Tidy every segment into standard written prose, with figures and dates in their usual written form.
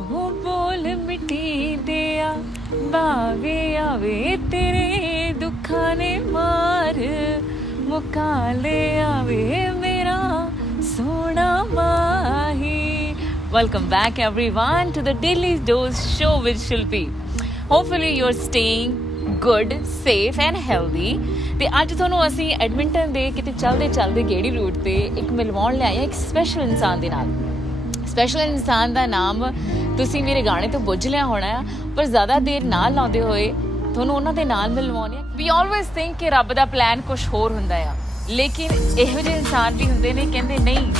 हो बोल मिट्टी दिया बावे आवे तेरे दुखा ने मार मुका ले आवे मेरा सोना माही. Welcome back everyone to the Daily Dose show with Shilpi. Hopefully you're staying good, safe and healthy. ਤੇ ਅੱਜ ਤੁਹਾਨੂੰ ਅਸੀਂ ਐਡਮਿੰਟਨ ਦੇ ਕਿਤੇ ਚੱਲਦੇ ਗੇੜੀ ਰੂਟ ਤੇ ਇੱਕ ਮਿਲਵਾਉਣ ਲੈ ਆਏ ਇੱਕ ਸਪੈਸ਼ਲ ਇਨਸਾਨ ਦੇ ਨਾਲ. ਸਪੈਸ਼ਲ ਇਨਸਾਨ ਦਾ ਨਾਮ ਤੁਸੀਂ ਮੇਰੇ ਗਾਣੇ ਤੋਂ ਬੁੱਝ ਲਿਆ ਹੋਣਾ ਆ, ਪਰ ਜ਼ਿਆਦਾ ਦੇਰ ਨਾਲ ਲਾਉਂਦੇ ਹੋਏ ਤੁਹਾਨੂੰ ਉਹਨਾਂ ਦੇ ਨਾਲ ਮਿਲਵਾਉਣੇ ਆ. ਵੀ ਆਲਵੇਜ਼ ਥਿੰਕ ਕਿ ਰੱਬ ਦਾ ਪਲਾਨ ਕੁਝ ਹੋਰ ਹੁੰਦਾ ਆ, ਲੇਕਿਨ ਇਹੋ ਜਿਹੇ ਇਨਸਾਨ ਵੀ ਹੁੰਦੇ ਨੇ ਕਹਿੰਦੇ ਨਹੀਂ,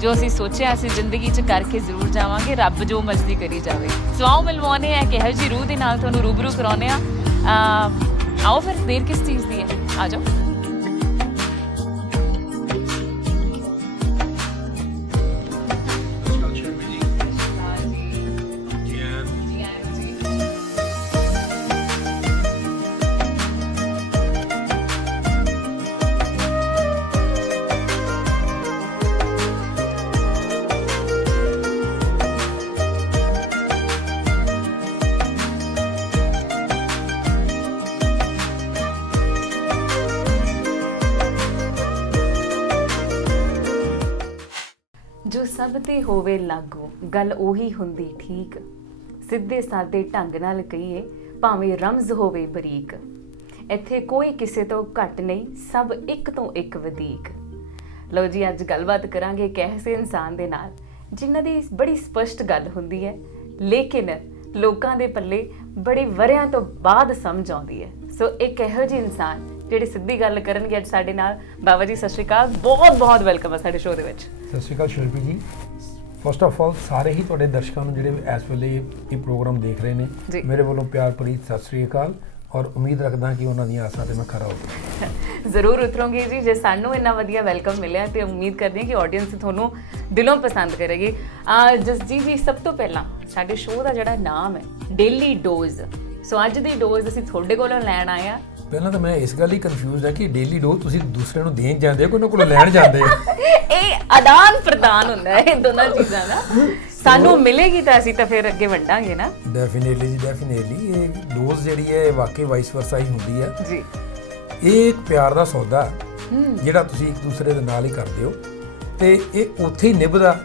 ਜੋ ਅਸੀਂ ਸੋਚਿਆ ਅਸੀਂ ਜ਼ਿੰਦਗੀ 'ਚ ਕਰਕੇ ਜ਼ਰੂਰ ਜਾਵਾਂਗੇ, ਰੱਬ ਜੋ ਮਰਜ਼ੀ ਕਰੀ ਜਾਵੇ. ਸੋ ਆਓ ਮਿਲਵਾਉਂਦੇ ਆ ਕਿ ਇਹੋ ਜਿਹੀ ਰੂਹ ਦੇ ਨਾਲ ਤੁਹਾਨੂੰ ਰੂਬਰੂ ਕਰਾਉਂਦੇ ਆ. ਆਓ ਫਿਰ ਦੇਰ ਕਿਸ ਚੀਜ਼ ਦੀ ਹੈ, ਆ ਜਾਓ. ਜੋ ਸਭ ਤੇ ਹੋਵੇ ਲਾਗੂ ਗੱਲ ਉਹੀ ਹੁੰਦੀ ਠੀਕ, ਸਿੱਧੇ ਸਾਦੇ ਢੰਗ ਨਾਲ ਕਹੀਏ ਭਾਵੇਂ ਰਮਜ਼ ਹੋਵੇ ਬਰੀਕ, ਇੱਥੇ ਕੋਈ ਕਿਸੇ ਤੋਂ ਘੱਟ ਨਹੀਂ, ਸਭ ਇੱਕ ਤੋਂ ਇੱਕ ਵਧੀਕ. ਲਓ ਜੀ, ਅੱਜ ਗੱਲਬਾਤ ਕਰਾਂਗੇ ਇੱਕ ਐਸੇ ਇਨਸਾਨ ਦੇ ਨਾਲ ਜਿਨ੍ਹਾਂ ਦੀ ਬੜੀ ਸਪਸ਼ਟ ਗੱਲ ਹੁੰਦੀ ਹੈ, ਲੇਕਿਨ ਲੋਕਾਂ ਦੇ ਪੱਲੇ ਬੜੇ ਵਰਿਆਂ ਤੋਂ ਬਾਅਦ ਸਮਝ ਆਉਂਦੀ ਹੈ. ਸੋ ਇੱਕ ਇਹੋ ਜਿਹੀ ਇਨਸਾਨ ਜਿਹੜੇ ਸਿੱਧੀ ਗੱਲ ਕਰਨਗੇ ਅੱਜ ਸਾਡੇ ਨਾਲ. ਬਾਬਾ ਜੀ ਸਤਿ ਸ਼੍ਰੀ ਅਕਾਲ, ਬਹੁਤ ਬਹੁਤ ਵੈਲਕਮ ਹੈ ਸਾਡੇ ਸ਼ੋਅ ਦੇ ਵਿੱਚ. ਸਤਿ ਸ਼੍ਰੀ ਅਕਾਲ ਸ਼ਿਲਪੀ ਜੀ. ਫਸਟ ਆਫ ਆਲ ਸਾਰੇ ਹੀ ਤੁਹਾਡੇ ਦਰਸ਼ਕਾਂ ਨੂੰ ਜਿਹੜੇ ਇਸ ਵੇਲੇ ਇਹ ਪ੍ਰੋਗਰਾਮ ਦੇਖ ਰਹੇ ਨੇ, ਮੇਰੇ ਵੱਲੋਂ ਪਿਆਰ ਭਰੀ ਸਤਿ ਸ਼੍ਰੀ ਅਕਾਲ, ਔਰ ਉਮੀਦ ਰੱਖਦਾ ਕਿ ਉਹਨਾਂ ਦੀਆਂ ਆਸਾਂ ਤੇ ਮੈਂ ਖਰਾ ਹੋਵਾਂ. ਜ਼ਰੂਰ ਉਤਰੋਂਗੇ ਜੀ. ਜੇ ਸਾਨੂੰ ਇੰਨਾ ਵਧੀਆ ਵੈਲਕਮ ਮਿਲਿਆ ਤੇ ਉਮੀਦ ਕਰਦੇ ਹਾਂ ਕਿ ਆਡੀਅנס ਤੁਹਾਨੂੰ ਦਿਲੋਂ ਪਸੰਦ ਕਰੇਗੀ. ਜਸਜੀਤ ਜੀ, ਸਭ ਤੋਂ ਪਹਿਲਾਂ ਸਾਡੇ ਸ਼ੋਅ ਦਾ ਜਿਹੜਾ ਨਾਮ ਹੈ ਡੇਲੀ ਡੋਜ਼, ਸੋ ਅੱਜ ਦੀ ਡੋਜ਼ ਅਸੀਂ ਤੁਹਾਡੇ ਕੋਲੋਂ ਲੈਣ ਆਏ ਆ. ਪਹਿਲਾਂ ਤਾਂ ਮੈਂ ਇਸ ਗੱਲ ਹੀ ਕਨਫਿਊਜ਼ਡ ਹੈ ਕਿ ਡੇਲੀ ਡੋਜ਼ ਤੁਸੀਂ ਦੂਸਰੇ ਨੂੰ ਦੇਣ ਜਾਂਦੇ ਹੋ ਕਿ ਉਹਨਾਂ ਕੋਲੋਂ ਲੈਣ ਜਾਂਦੇ ਹੋ? ਇਹ ਆਦਾਨ ਪ੍ਰਦਾਨ ਹੁੰਦਾ ਹੈ ਇਹ ਦੋਨਾਂ ਚੀਜ਼ਾਂ ਦਾ. ਸਾਨੂੰ ਮਿਲੇਗੀ ਤਾਂ ਅਸੀਂ ਤਾਂ ਫਿਰ ਅੱਗੇ ਵੰਡਾਂਗੇ ਨਾ. ਡੈਫੀਨੇਟਲੀ ਜੀ, ਡੈਫੀਨੇਟਲੀ. ਇਹ ਡੋਜ਼ ਜਿਹੜੀ ਹੈ ਵਾਕਈ ਵਾਈਸ ਵਰਸਾ ਹੀ ਹੁੰਦੀ ਹੈ ਜੀ. ਇਹ ਇੱਕ ਪਿਆਰ ਦਾ ਸੌਦਾ ਜਿਹੜਾ ਤੁਸੀਂ ਇੱਕ ਦੂਸਰੇ ਦੇ ਨਾਲ ਹੀ ਕਰਦੇ ਹੋ, ਤੇ ਇਹ ਉੱਥੇ ਹੀ ਨਿਭਦਾ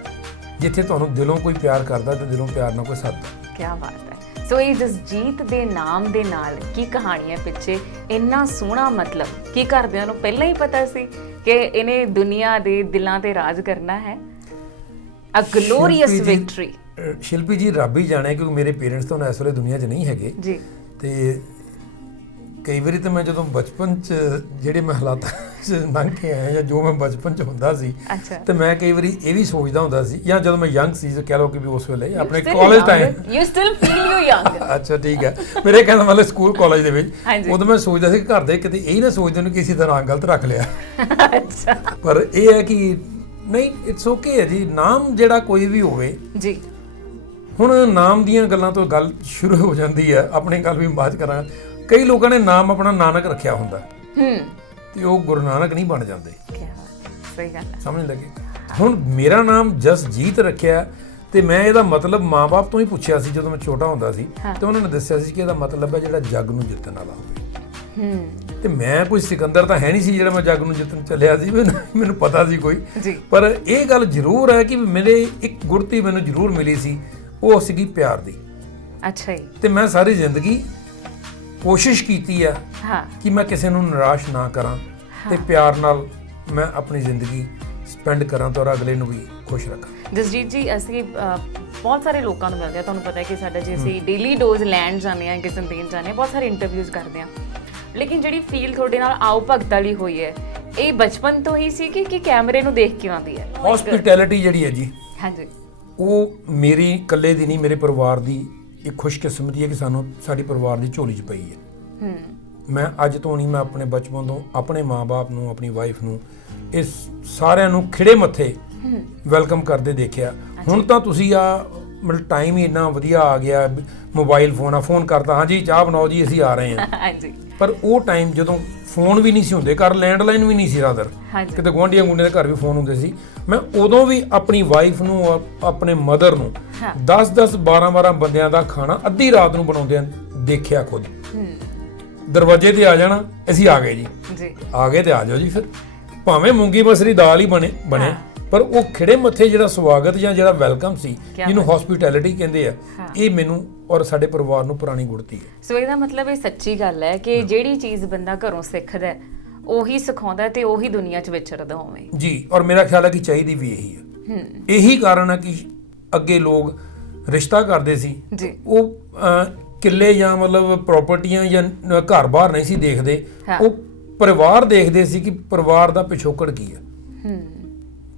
ਜਿੱਥੇ ਤੁਹਾਨੂੰ ਦਿਲੋਂ ਕੋਈ ਪਿਆਰ ਕਰਦਾ ਤੇ ਦਿਲੋਂ ਪਿਆਰ ਨਾਲ ਕੋਈ ਸੱਦਦਾ. ਕੀ ਬਾਤ ਹੈ. ਸੋ ਇਹ ਜਸਜੀਤ ਦੇ ਨਾਮ ਦੇ ਨਾਲ ਕੀ ਕਹਾਣੀ ਹੈ ਪਿੱਛੇ, ਇੰਨਾ ਸੋਹਣਾ ਮਤਲਬ ਕੀ ਘਰਦਿਆਂ ਨੂੰ ਪਹਿਲਾਂ ਹੀ ਪਤਾ ਸੀ ਕਿ ਇਹਨੇ ਦੁਨੀਆ ਦੇ ਦਿਲਾਂ ਤੇ ਰਾਜ ਕਰਨਾ ਹੈ? ਅ ਗਲੋਰੀਅਸ ਵਿਕਟਰੀ. ਸ਼ਿਲਪੀ ਜੀ, ਰੱਬ ਹੀ ਜਾਣੇ, ਕਿਉਂਕਿ ਮੇਰੇ ਪੇਰੈਂਟਸ ਤਾਂ ਇਸ ਵੇਲੇ ਦੁਨੀਆ 'ਚ ਨਹੀਂ ਹੈਗੇ ਜੀ. ਤੇ ਕਈ ਵਾਰੀ ਤਾਂ ਮੈਂ ਜਦੋਂ ਬਚਪਨ 'ਚ ਜਿਹੜੇ ਮੈਂ ਹਾਲਾਤਾਂ 'ਚ ਲੰਘ ਕੇ ਆਇਆ ਜਾਂ ਜੋ ਮੈਂ ਬਚਪਨ 'ਚ ਹੁੰਦਾ ਸੀ, ਤੇ ਮੈਂ ਕਈ ਵਾਰੀ ਇਹ ਵੀ ਸੋਚਦਾ ਹੁੰਦਾ ਸੀ, ਜਾਂ ਜਦੋਂ ਮੈਂ ਯੰਗ ਸੀ, ਕਹਿ ਲਓ ਕਿ ਵੀ ਉਸ ਵੇਲੇ ਆਪਣੇ college time. You still feel you young. ਅੱਛਾ, ਠੀਕ ਹੈ. ਮੇਰੇ ਕਹਿੰਦਾ ਮਤਲਬ ਸਕੂਲ ਕਾਲਜ ਦੇ ਵਿੱਚ ਉਦੋਂ ਮੈਂ ਸੋਚਦਾ ਸੀ ਕਿ ਘਰ ਦੇ ਕਿਤੇ ਇਹ ਨਾ ਸੋਚਦੇ ਨੇ ਕਿ ਕਿਸੇ ਦਾ ਨਾਂ ਗਲਤ ਰੱਖ ਲਿਆ. ਅੱਛਾ. ਪਰ ਇਹ ਹੈ ਕਿ ਨਹੀਂ, ਇਟਸ ਓਕੇ ਹੈ ਜੀ. ਨਾਮ ਜਿਹੜਾ ਕੋਈ ਵੀ ਹੋਵੇ ਜੀ. ਹੁਣ ਨਾਮ ਦੀਆਂ ਗੱਲਾਂ ਤੋਂ ਗੱਲ ਸ਼ੁਰੂ ਹੋ ਜਾਂਦੀ ਹੈ. ਆਪਣੀ ਗੱਲ ਵੀ ਬਾਅਦ ਕਰਾਂਗੇ. ਕਈ ਲੋਕਾਂ ਨੇ ਨਾਮ ਆਪਣਾ ਨਾਨਕ ਰੱਖਿਆ ਹੁੰਦਾ ਤੇ ਉਹ ਗੁਰੂ ਨਾਨਕ ਨਹੀਂ ਬਣ ਜਾਂਦੇ. ਸਹੀ ਗੱਲ ਹੈ, ਸਮਝ ਲੱਗੇ. ਹੁਣ ਮੇਰਾ ਨਾਮ ਜਸਜੀਤ ਰੱਖਿਆ ਤੇ ਮੈਂ ਇਹਦਾ ਮਤਲਬ ਮਾਂ-ਬਾਪ ਤੋਂ ਹੀ ਪੁੱਛਿਆ ਸੀ ਜਦੋਂ ਮੈਂ ਛੋਟਾ ਹੁੰਦਾ ਸੀ, ਤੇ ਉਹਨਾਂ ਨੇ ਦੱਸਿਆ ਸੀ ਕਿ ਇਹਦਾ ਮਤਲਬ ਹੈ ਜਿਹੜਾ ਜੱਗ ਨੂੰ ਜਿੱਤਣ ਵਾਲਾ ਹੋਵੇ. ਤੇ ਮੈਂ ਕੋਈ ਸਿਕੰਦਰ ਤਾਂ ਹੈ ਨਹੀਂ ਸੀ ਜਿਹੜਾ ਮੈਂ ਜੱਗ ਨੂੰ ਜਿੱਤਣ ਚੱਲਿਆ ਸੀ, ਮੈਨੂੰ ਪਤਾ ਸੀ ਕੋਈ. ਪਰ ਇਹ ਗੱਲ ਜ਼ਰੂਰ ਹੈ ਕਿ ਮੇਰੇ ਇੱਕ ਗੁਰਤੀ ਮੈਨੂੰ ਜ਼ਰੂਰ ਮਿਲੀ ਸੀ, ਉਹ ਸੀਗੀ ਪਿਆਰ ਦੀ. ਅੱਛਾ ਜੀ. ਤੇ ਮੈਂ ਸਾਰੀ ਜ਼ਿੰਦਗੀ ਕੋਸ਼ਿਸ਼ ਕੀਤੀ ਆ ਕਿ ਮੈਂ ਕਿਸੇ ਨੂੰ ਨਿਰਾਸ਼ ਨਾ ਕਰਾਂ ਤੇ ਪਿਆਰ ਨਾਲ ਮੈਂ ਆਪਣੀ ਜ਼ਿੰਦਗੀ ਸਪੈਂਡ ਕਰਾਂ ਤੇ ਅਗਲੇ ਨੂੰ ਵੀ ਖੁਸ਼ ਰੱਖਾਂ. ਜਸਜੀਤ ਜੀ, ਅਸੀਂ ਬਹੁਤ ਸਾਰੇ ਲੋਕਾਂ ਨੂੰ ਮਿਲਦੇ ਆ, ਤੁਹਾਨੂੰ ਪਤਾ ਹੈ ਕਿ ਸਾਡਾ ਜੇ ਅਸੀਂ ਡੇਲੀ ਡੋਜ਼ ਲੈਣ ਜਾਂਦੇ ਹਾਂ, ਕਿਸੇ ਨੂੰ ਦੇਣ ਜਾਂਦੇ ਹਾਂ, ਬਹੁਤ ਸਾਰੇ ਇੰਟਰਵਿਊਜ਼ ਕਰਦੇ ਹਾਂ, ਲੇਕਿਨ ਜਿਹੜੀ ਫੀਲ ਤੁਹਾਡੇ ਨਾਲ ਆਓ ਭਗਤ ਵਾਲੀ ਹੋਈ ਹੈ, ਇਹ ਬਚਪਨ ਤੋਂ ਹੀ ਸੀ ਕਿ ਕੈਮਰੇ ਨੂੰ ਦੇਖ ਕੇ ਆਉਂਦੀ ਹੈ? ਹੌਸਪਿਟੈਲਿਟੀ ਜਿਹੜੀ ਹੈ ਜੀ, ਹਾਂਜੀ, ਉਹ ਮੇਰੀ ਇਕੱਲੇ ਦੀ ਨਹੀਂ, ਮੇਰੇ ਪਰਿਵਾਰ ਦੀ ਇੱਕ ਖੁਸ਼ਕਿਸਮਤੀ ਹੈ ਕਿ ਸਾਡੀ ਪਰਿਵਾਰ ਦੀ ਝੋਲੀ 'ਚ ਪਈ ਹੈ. ਮੈਂ ਅੱਜ ਤੋਂ ਨਹੀਂ, ਮੈਂ ਆਪਣੇ ਬਚਪਨ ਤੋਂ ਆਪਣੇ ਮਾਂ-ਬਾਪ ਨੂੰ, ਆਪਣੀ ਵਾਈਫ ਨੂੰ, ਇਸ ਸਾਰਿਆਂ ਨੂੰ ਖਿੜੇ ਮੱਥੇ ਵੈਲਕਮ ਕਰਦੇ ਦੇਖਿਆ. ਹੁਣ ਤਾਂ ਤੁਸੀਂ ਮਤਲਬ ਟਾਈਮ ਹੀ ਇੰਨਾ ਵਧੀਆ ਆ ਗਿਆ, ਮੋਬਾਈਲ ਫੋਨ ਕਰਤਾ, ਹਾਂਜੀ ਚਾਹ ਬਣਾਓ ਜੀ ਅਸੀਂ ਆ ਰਹੇ ਹਾਂ। ਹਾਂਜੀ। ਪਰ ਉਹ ਟਾਈਮ ਜਦੋਂ ਫੋਨ ਵੀ ਨਹੀਂ ਸੀ ਹੁੰਦੇ ਘਰ, ਲੈਂਡਲਾਈਨ ਵੀ ਨਹੀਂ ਸੀ ਰਾਦਰ, ਕਿਤੇ ਗੁਆਂਢੀਆਂ ਗੁੰਡੇ ਦੇ ਘਰ ਵੀ ਫੋਨ ਹੁੰਦੇ ਸੀ। ਮੈਂ ਉਦੋਂ ਵੀ ਆਪਣੀ ਵਾਈਫ ਨੂੰ, ਆਪਣੇ ਮਦਰ ਨੂੰ 10-10 12-12 ਬੰਦਿਆਂ ਦਾ ਖਾਣਾ ਅੱਧੀ ਰਾਤ ਨੂੰ ਬਣਾਉਂਦੇ ਦੇਖਿਆ ਖੁਦ। ਦਰਵਾਜ਼ੇ ਤੇ ਆ ਜਾਣਾ, ਅਸੀਂ ਆ ਗਏ ਜੀ, ਆ ਗਏ ਤੇ ਆ ਜਾਓ ਜੀ, ਫਿਰ ਭਾਵੇਂ ਮੂੰਗੀ ਮਸਰੀ ਦਾਲ ਹੀ ਬਣੇ ਪਰ ਉਹ ਖਿੜੇ ਮੱਥੇ ਜਿਹੜਾ ਸਵਾਗਤ ਜਾਂ ਜਿਹੜਾ ਵੈਲਕਮ ਸੀ, ਜਿਹਨੂੰ ਹੌਸਪਿਟੈਲਿਟੀ ਕਹਿੰਦੇ ਆ, ਇਹ ਮੈਨੂੰ ਔਰ ਸਾਡੇ ਪਰਿਵਾਰ ਨੂੰ ਪੁਰਾਣੀ ਗੁੜਤੀ ਹੈ। ਸੋ ਇਹਦਾ ਮਤਲਬ ਇਹ ਸੱਚੀ ਗੱਲ ਹੈ ਕਿ ਜਿਹੜੀ ਚੀਜ਼ ਬੰਦਾ ਘਰੋਂ ਸਿੱਖਦਾ ਉਹੀ ਸਿਖਾਉਂਦਾ ਤੇ ਉਹੀ ਦੁਨੀਆ 'ਚ ਵਿਚਰਦਾ ਹੋਵੇ ਜੀ। ਔਰ ਮੇਰਾ ਖਿਆਲ ਹੈ ਕਿ ਚਾਹੀਦੀ ਵੀ ਇਹੀ ਹੈ। ਇਹੀ ਕਾਰਨ ਹੈ ਕਿ ਅੱਗੇ ਲੋਕ ਰਿਸ਼ਤਾ ਕਰਦੇ ਸੀ, ਉਹ ਕਿੱਲੇ ਜਾਂ ਮਤਲਬ ਪ੍ਰਾਪਰਟੀਆਂ ਜਾਂ ਘਰ-ਬਾਰ ਨਹੀਂ ਸੀ ਦੇਖਦੇ, ਉਹ ਪਰਿਵਾਰ ਦੇਖਦੇ ਸੀ ਕਿ ਪਰਿਵਾਰ ਦਾ ਪਿਛੋਕੜ ਕੀ ਹੈ।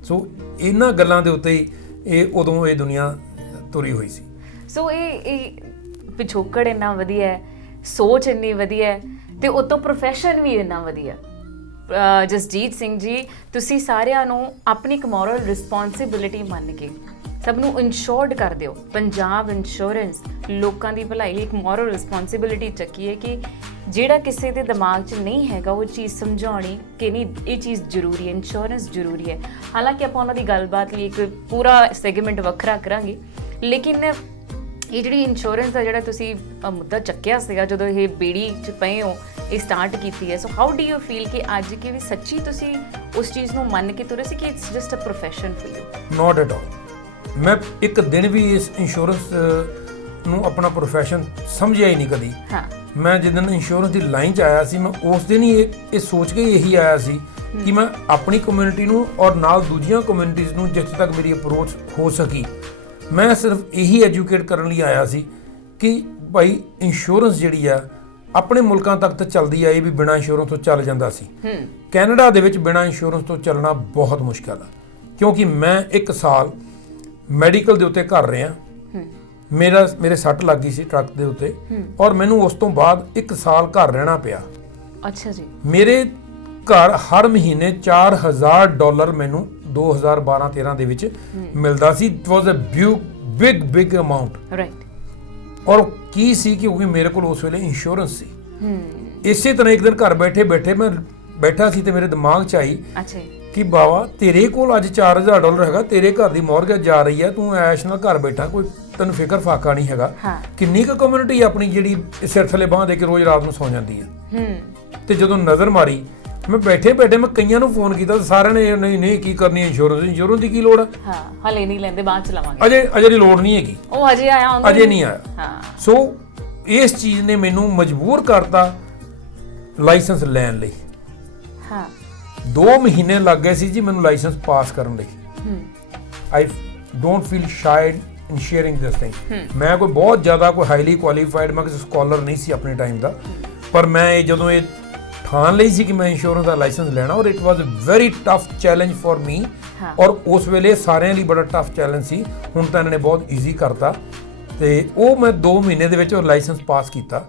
ਸੋ ਇਹਨਾਂ ਗੱਲਾਂ ਦੇ ਉੱਤੇ ਹੀ ਉਦੋਂ ਇਹ ਦੁਨੀਆ ਤੁਰੀ ਹੋਈ ਸੀ। ਸੋ ਇਹ ਪਿਛੋਕੜ ਇੰਨਾ ਵਧੀਆ ਹੈ, ਸੋਚ ਇੰਨੀ ਵਧੀਆ ਹੈ ਤੇ ਉਤੋਂ ਪ੍ਰੋਫੈਸ਼ਨ ਵੀ ਇੰਨਾ ਵਧੀਆ। ਜਸਜੀਤ ਸਿੰਘ ਜੀ, ਤੁਸੀਂ ਸਾਰਿਆਂ ਨੂੰ ਆਪਣੀ ਇੱਕ ਮੋਰਲ ਰਿਸਪੌਂਸਿਬਿਲਿਟੀ ਮੰਨ ਕੇ ਸਭ ਨੂੰ ਇੰਸ਼ੋਰਡ ਕਰ ਦਿਓ। ਪੰਜਾਬ ਇੰਸ਼ੋਰੈਂਸ ਲੋਕਾਂ ਦੀ ਭਲਾਈ ਲਈ ਇੱਕ ਮੋਰਲ ਰਿਸਪੌਂਸਿਬਿਲਿਟੀ ਚੱਕੀ ਹੈ ਕਿ ਜਿਹੜਾ ਕਿਸੇ ਦੇ ਦਿਮਾਗ 'ਚ ਨਹੀਂ ਹੈਗਾ ਉਹ ਚੀਜ਼ ਸਮਝਾਉਣੀ ਕਿ ਨਹੀਂ ਇਹ ਚੀਜ਼ ਜ਼ਰੂਰੀ ਹੈ, ਇੰਸ਼ੋਰੈਂਸ ਜ਼ਰੂਰੀ ਹੈ। ਹਾਲਾਂਕਿ ਆਪਾਂ ਉਹਨਾਂ ਦੀ ਗੱਲਬਾਤ ਲਈ ਇੱਕ ਪੂਰਾ ਸੈਗਮੈਂਟ ਵੱਖਰਾ ਕਰਾਂਗੇ, ਲੇਕਿਨ ਇਹ ਜਿਹੜੀ ਇੰਸ਼ੋਰੈਂਸ ਦਾ ਜਿਹੜਾ ਤੁਸੀਂ ਮੁੱਦਾ ਚੱਕਿਆ ਸੀਗਾ ਜਦੋਂ ਇਹ ਬੇੜੀ 'ਚ ਪਏ ਹੋ, ਇਹ ਸਟਾਰਟ ਕੀਤੀ ਹੈ, so how do you feel ਕਿ ਅੱਜ ਕਿ ਵੀ ਸੱਚੀ ਤੁਸੀਂ ਉਸ ਚੀਜ਼ ਨੂੰ ਮੰਨ ਕੇ ਤੁਰੇ ਸੀ ਕਿ it's just a profession for you? Not at all. ਮੈਂ ਇੱਕ ਦਿਨ ਵੀ ਇਸ ਇੰਸ਼ੋਰੈਂਸ ਨੂੰ ਆਪਣਾ ਪ੍ਰੋਫੈਸ਼ਨ ਸਮਝਿਆ ਹੀ ਨਹੀਂ ਕਦੀ। ਮੈਂ ਜਿੱਦਣ ਇੰਸ਼ੋਰੈਂਸ ਦੀ ਲਾਈਨ 'ਚ ਆਇਆ ਸੀ, ਮੈਂ ਉਸ ਦਿਨ ਹੀ ਇਹ ਸੋਚ ਕੇ ਇਹੀ ਆਇਆ ਸੀ ਕਿ ਮੈਂ ਆਪਣੀ ਕਮਿਊਨਿਟੀ ਨੂੰ ਔਰ ਨਾਲ ਦੂਜੀਆਂ ਕਮਿਊਨਿਟੀਜ਼ ਨੂੰ ਜਿੱਥੇ ਤੱਕ ਮੇਰੀ ਅਪਰੋਚ ਹੋ ਸਕੀ, ਮੈਂ ਸਿਰਫ ਇਹੀ ਐਜੂਕੇਟ ਕਰਨ ਲਈ ਆਇਆ ਸੀ ਕਿ ਭਾਈ ਇੰਸ਼ੋਰੈਂਸ ਜਿਹੜੀ ਆ ਆਪਣੇ ਮੁਲਕਾਂ ਤੱਕ ਤਾਂ ਚੱਲਦੀ ਆਈ ਵੀ ਬਿਨਾਂ ਇੰਸ਼ੋਰੈਂਸ ਤੋਂ ਚੱਲ ਜਾਂਦਾ ਸੀ। ਕੈਨੇਡਾ ਦੇ ਵਿੱਚ ਬਿਨਾਂ ਇੰਸ਼ੋਰੈਂਸ ਤੋਂ ਚੱਲਣਾ ਬਹੁਤ ਮੁਸ਼ਕਿਲ ਆ, ਕਿਉਂਕਿ ਮੈਂ 1 ਸਾਲ ਮੈਡੀਕਲ ਦੇ ਉੱਤੇ ਕਰ ਰਿਹਾ। ਮੇਰੇ ਸੱਟ ਲੱਗ ਗਈ ਸੀ ਟਰੱਕ ਦੇ ਉੱਤੇ ਔਰ ਮੈਨੂੰ ਉਸ ਤੋਂ ਬਾਅਦ 1 ਸਾਲ ਘਰ ਰਹਿਣਾ ਪਿਆ। ਅੱਛਾ ਜੀ। ਮੇਰੇ ਘਰ ਹਰ ਮਹੀਨੇ $4000 ਮੈਨੂੰ 2012-13 ਦੇ ਵਿੱਚ ਮਿਲਦਾ ਸੀ। It was a big amount, right. ਔਰ ਕੀ ਸੀ ਕਿਉਂਕਿ ਮੇਰੇ ਕੋਲ ਉਸ ਵੇਲੇ ਇੰਸ਼ੋਰੈਂਸ ਸੀ। ਇਸੇ ਤਰ੍ਹਾਂ ਇੱਕ ਦਿਨ ਘਰ ਬੈਠੇ ਮੈਂ ਬੈਠਾ ਸੀ ਤੇ ਮੇਰੇ ਦਿਮਾਗ 'ਚ ਆਈ ਕਿ ਬਾਵਾ ਤੇਰੇ ਕੋਲ ਅੱਜ $4000 ਹੈਗਾ, ਤੇਰੇ ਘਰ ਦੀ ਮੌਰਗੇਜ ਜਾ ਰਹੀ ਹੈ, ਤੂੰ ਐਸ਼ ਨਾਲ ਘਰ ਬੈਠਾ, ਕੋਈ ਤੈਨੂੰ ਫਿਕਰ ਫਾਕਾ ਨਹੀਂ ਹੈਗਾ। ਕਿੰਨੀ ਕੁ ਕਮਿਊਨਿਟੀ ਆਪਣੀ ਜਿਹੜੀ ਸਿਰ ਥੱਲੇ ਬਾਂਹ ਦੇ ਕੇ ਰੋਜ਼ ਰਾਤ ਨੂੰ ਸੌਂ ਜਾਂਦੀ ਹੈ। ਤੇ ਜਦੋਂ ਨਜ਼ਰ ਮਾਰੀ, ਮੈਂ ਬੈਠੇ ਮੈਂ ਕਈਆਂ ਨੂੰ ਫੋਨ ਕੀਤਾ, ਸਾਰਿਆਂ ਨੇ ਨਹੀਂ ਕੀ ਕਰਨੀ ਇੰਸ਼ੋਰੈਂਸ ਦੀ ਕੀ ਲੋੜ ਹੈ, ਹਲੇ ਨਹੀਂ ਲੈਂਦੇ, ਬਾਅਦ ਚ ਲਵਾਂਗੇ, ਅਜੇ ਦੀ ਲੋੜ ਨਹੀਂ ਹੈਗੀ, ਉਹ ਅਜੇ ਨਹੀਂ ਆਇਆ। ਸੋ ਇਸ ਚੀਜ਼ ਨੇ ਮੈਨੂੰ ਮਜਬੂਰ ਕਰਤਾ ਲਾਇਸੈਂਸ ਲੈਣ ਲਈ। 2 ਮਹੀਨੇ ਲੱਗ ਗਏ ਸੀ ਜੀ ਮੈਨੂੰ ਲਾਇਸੈਂਸ ਪਾਸ ਕਰਨ ਲਈ। I don't feel shy in sharing this thing. ਮੈਂ ਕੋਈ ਬਹੁਤ ਜ਼ਿਆਦਾ ਕੋਈ ਹਾਈਲੀ ਕੁਆਲੀਫਾਈਡ, ਮੈਂ ਕਿਸੇ ਸਕਾਲਰ ਨਹੀਂ ਸੀ ਆਪਣੇ ਟਾਈਮ ਦਾ, ਪਰ ਮੈਂ ਜਦੋਂ ਇਹ ਠਾਣ ਲਈ ਸੀ ਕਿ ਮੈਂ ਇੰਸ਼ੋਰੈਂਸ ਦਾ ਲਾਇਸੈਂਸ ਲੈਣਾ, ਔਰ it was a very tough challenge for me. ਔਰ ਉਸ ਵੇਲੇ ਸਾਰਿਆਂ ਲਈ ਬੜਾ ਟਫ ਚੈਲੰਜ ਸੀ, ਹੁਣ ਤਾਂ ਇਹਨਾਂ ਨੇ ਬਹੁਤ ਈਜ਼ੀ ਕਰਤਾ। ਤੇ ਉਹ ਮੈਂ 2 ਮਹੀਨੇ ਦੇ ਵਿੱਚ ਉਹ ਲਾਇਸੈਂਸ ਪਾਸ ਕੀਤਾ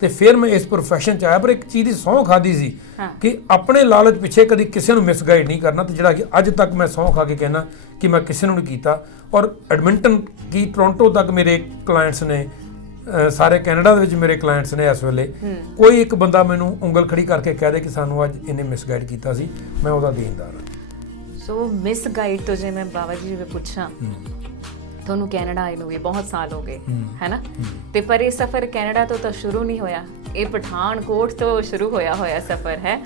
ਤੇ ਫਿਰ ਮੈਂ ਇਸ ਪ੍ਰੋਫੈਸ਼ਨ 'ਚ ਆਇਆ। ਪਰ ਇੱਕ ਚੀਜ਼ ਦੀ ਸਹੁੰ ਖਾਦੀ ਸੀ ਕਿ ਆਪਣੇ ਲਾਲਚ ਪਿੱਛੇ ਕਦੀ ਕਿਸੇ ਨੂੰ ਮਿਸਗਾਈਡ ਨਹੀਂ ਕਰਨਾ, ਤੇ ਜਿਹੜਾ ਕਿ ਅੱਜ ਤੱਕ ਮੈਂ ਸਹੁੰ ਖਾ ਕੇ ਕਹਿਣਾ ਕਿ ਮੈਂ ਕਿਸੇ ਨੂੰ ਨਹੀਂ ਕੀਤਾ। ਔਰ ਐਡਮਿੰਟਨ ਕੀ ਟੋਰਾਂਟੋ ਤੱਕ ਮੇਰੇ ਕਲਾਇੰਟਸ ਨੇ, ਸਾਰੇ ਕੈਨੇਡਾ ਦੇ ਵਿੱਚ ਮੇਰੇ ਕਲਾਇੰਟਸ ਨੇ। ਇਸ ਵੇਲੇ ਕੋਈ ਇੱਕ ਬੰਦਾ ਮੈਨੂੰ ਉਂਗਲ ਖੜੀ ਕਰਕੇ ਕਹਿ ਦੇ ਕਿ ਸਾਨੂੰ ਅੱਜ ਇਹਨੇ ਮਿਸਗਾਈਡ ਕੀਤਾ ਸੀ, ਮੈਂ ਉਹਦਾ ਦੇਣਦਾਰ ਹਾਂ। ਸੋ ਮਿਸਗਾਈਡ ਤੋਂ ਜੇ ਮੈਂ ਬਾਬਾ ਜੀ ਨੂੰ ਪੁੱਛਾਂ, ਤੁਹਾਨੂੰ ਕੈਨੇਡਾ ਆਏ ਨੂੰ ਵੀ ਬਹੁਤ ਸਾਲ ਹੋ ਗਏ ਹੈ ਨਾ, ਤੇ ਪਰ ਇਹ ਸਫ਼ਰ ਕੈਨੇਡਾ ਤੋਂ ਤਾਂ ਸ਼ੁਰੂ ਨਹੀਂ ਹੋਇਆ, ਇਹ ਪਠਾਨਕੋਟ ਤੋਂ ਸ਼ੁਰੂ ਹੋਇਆ ਸਫ਼ਰ ਹੈ।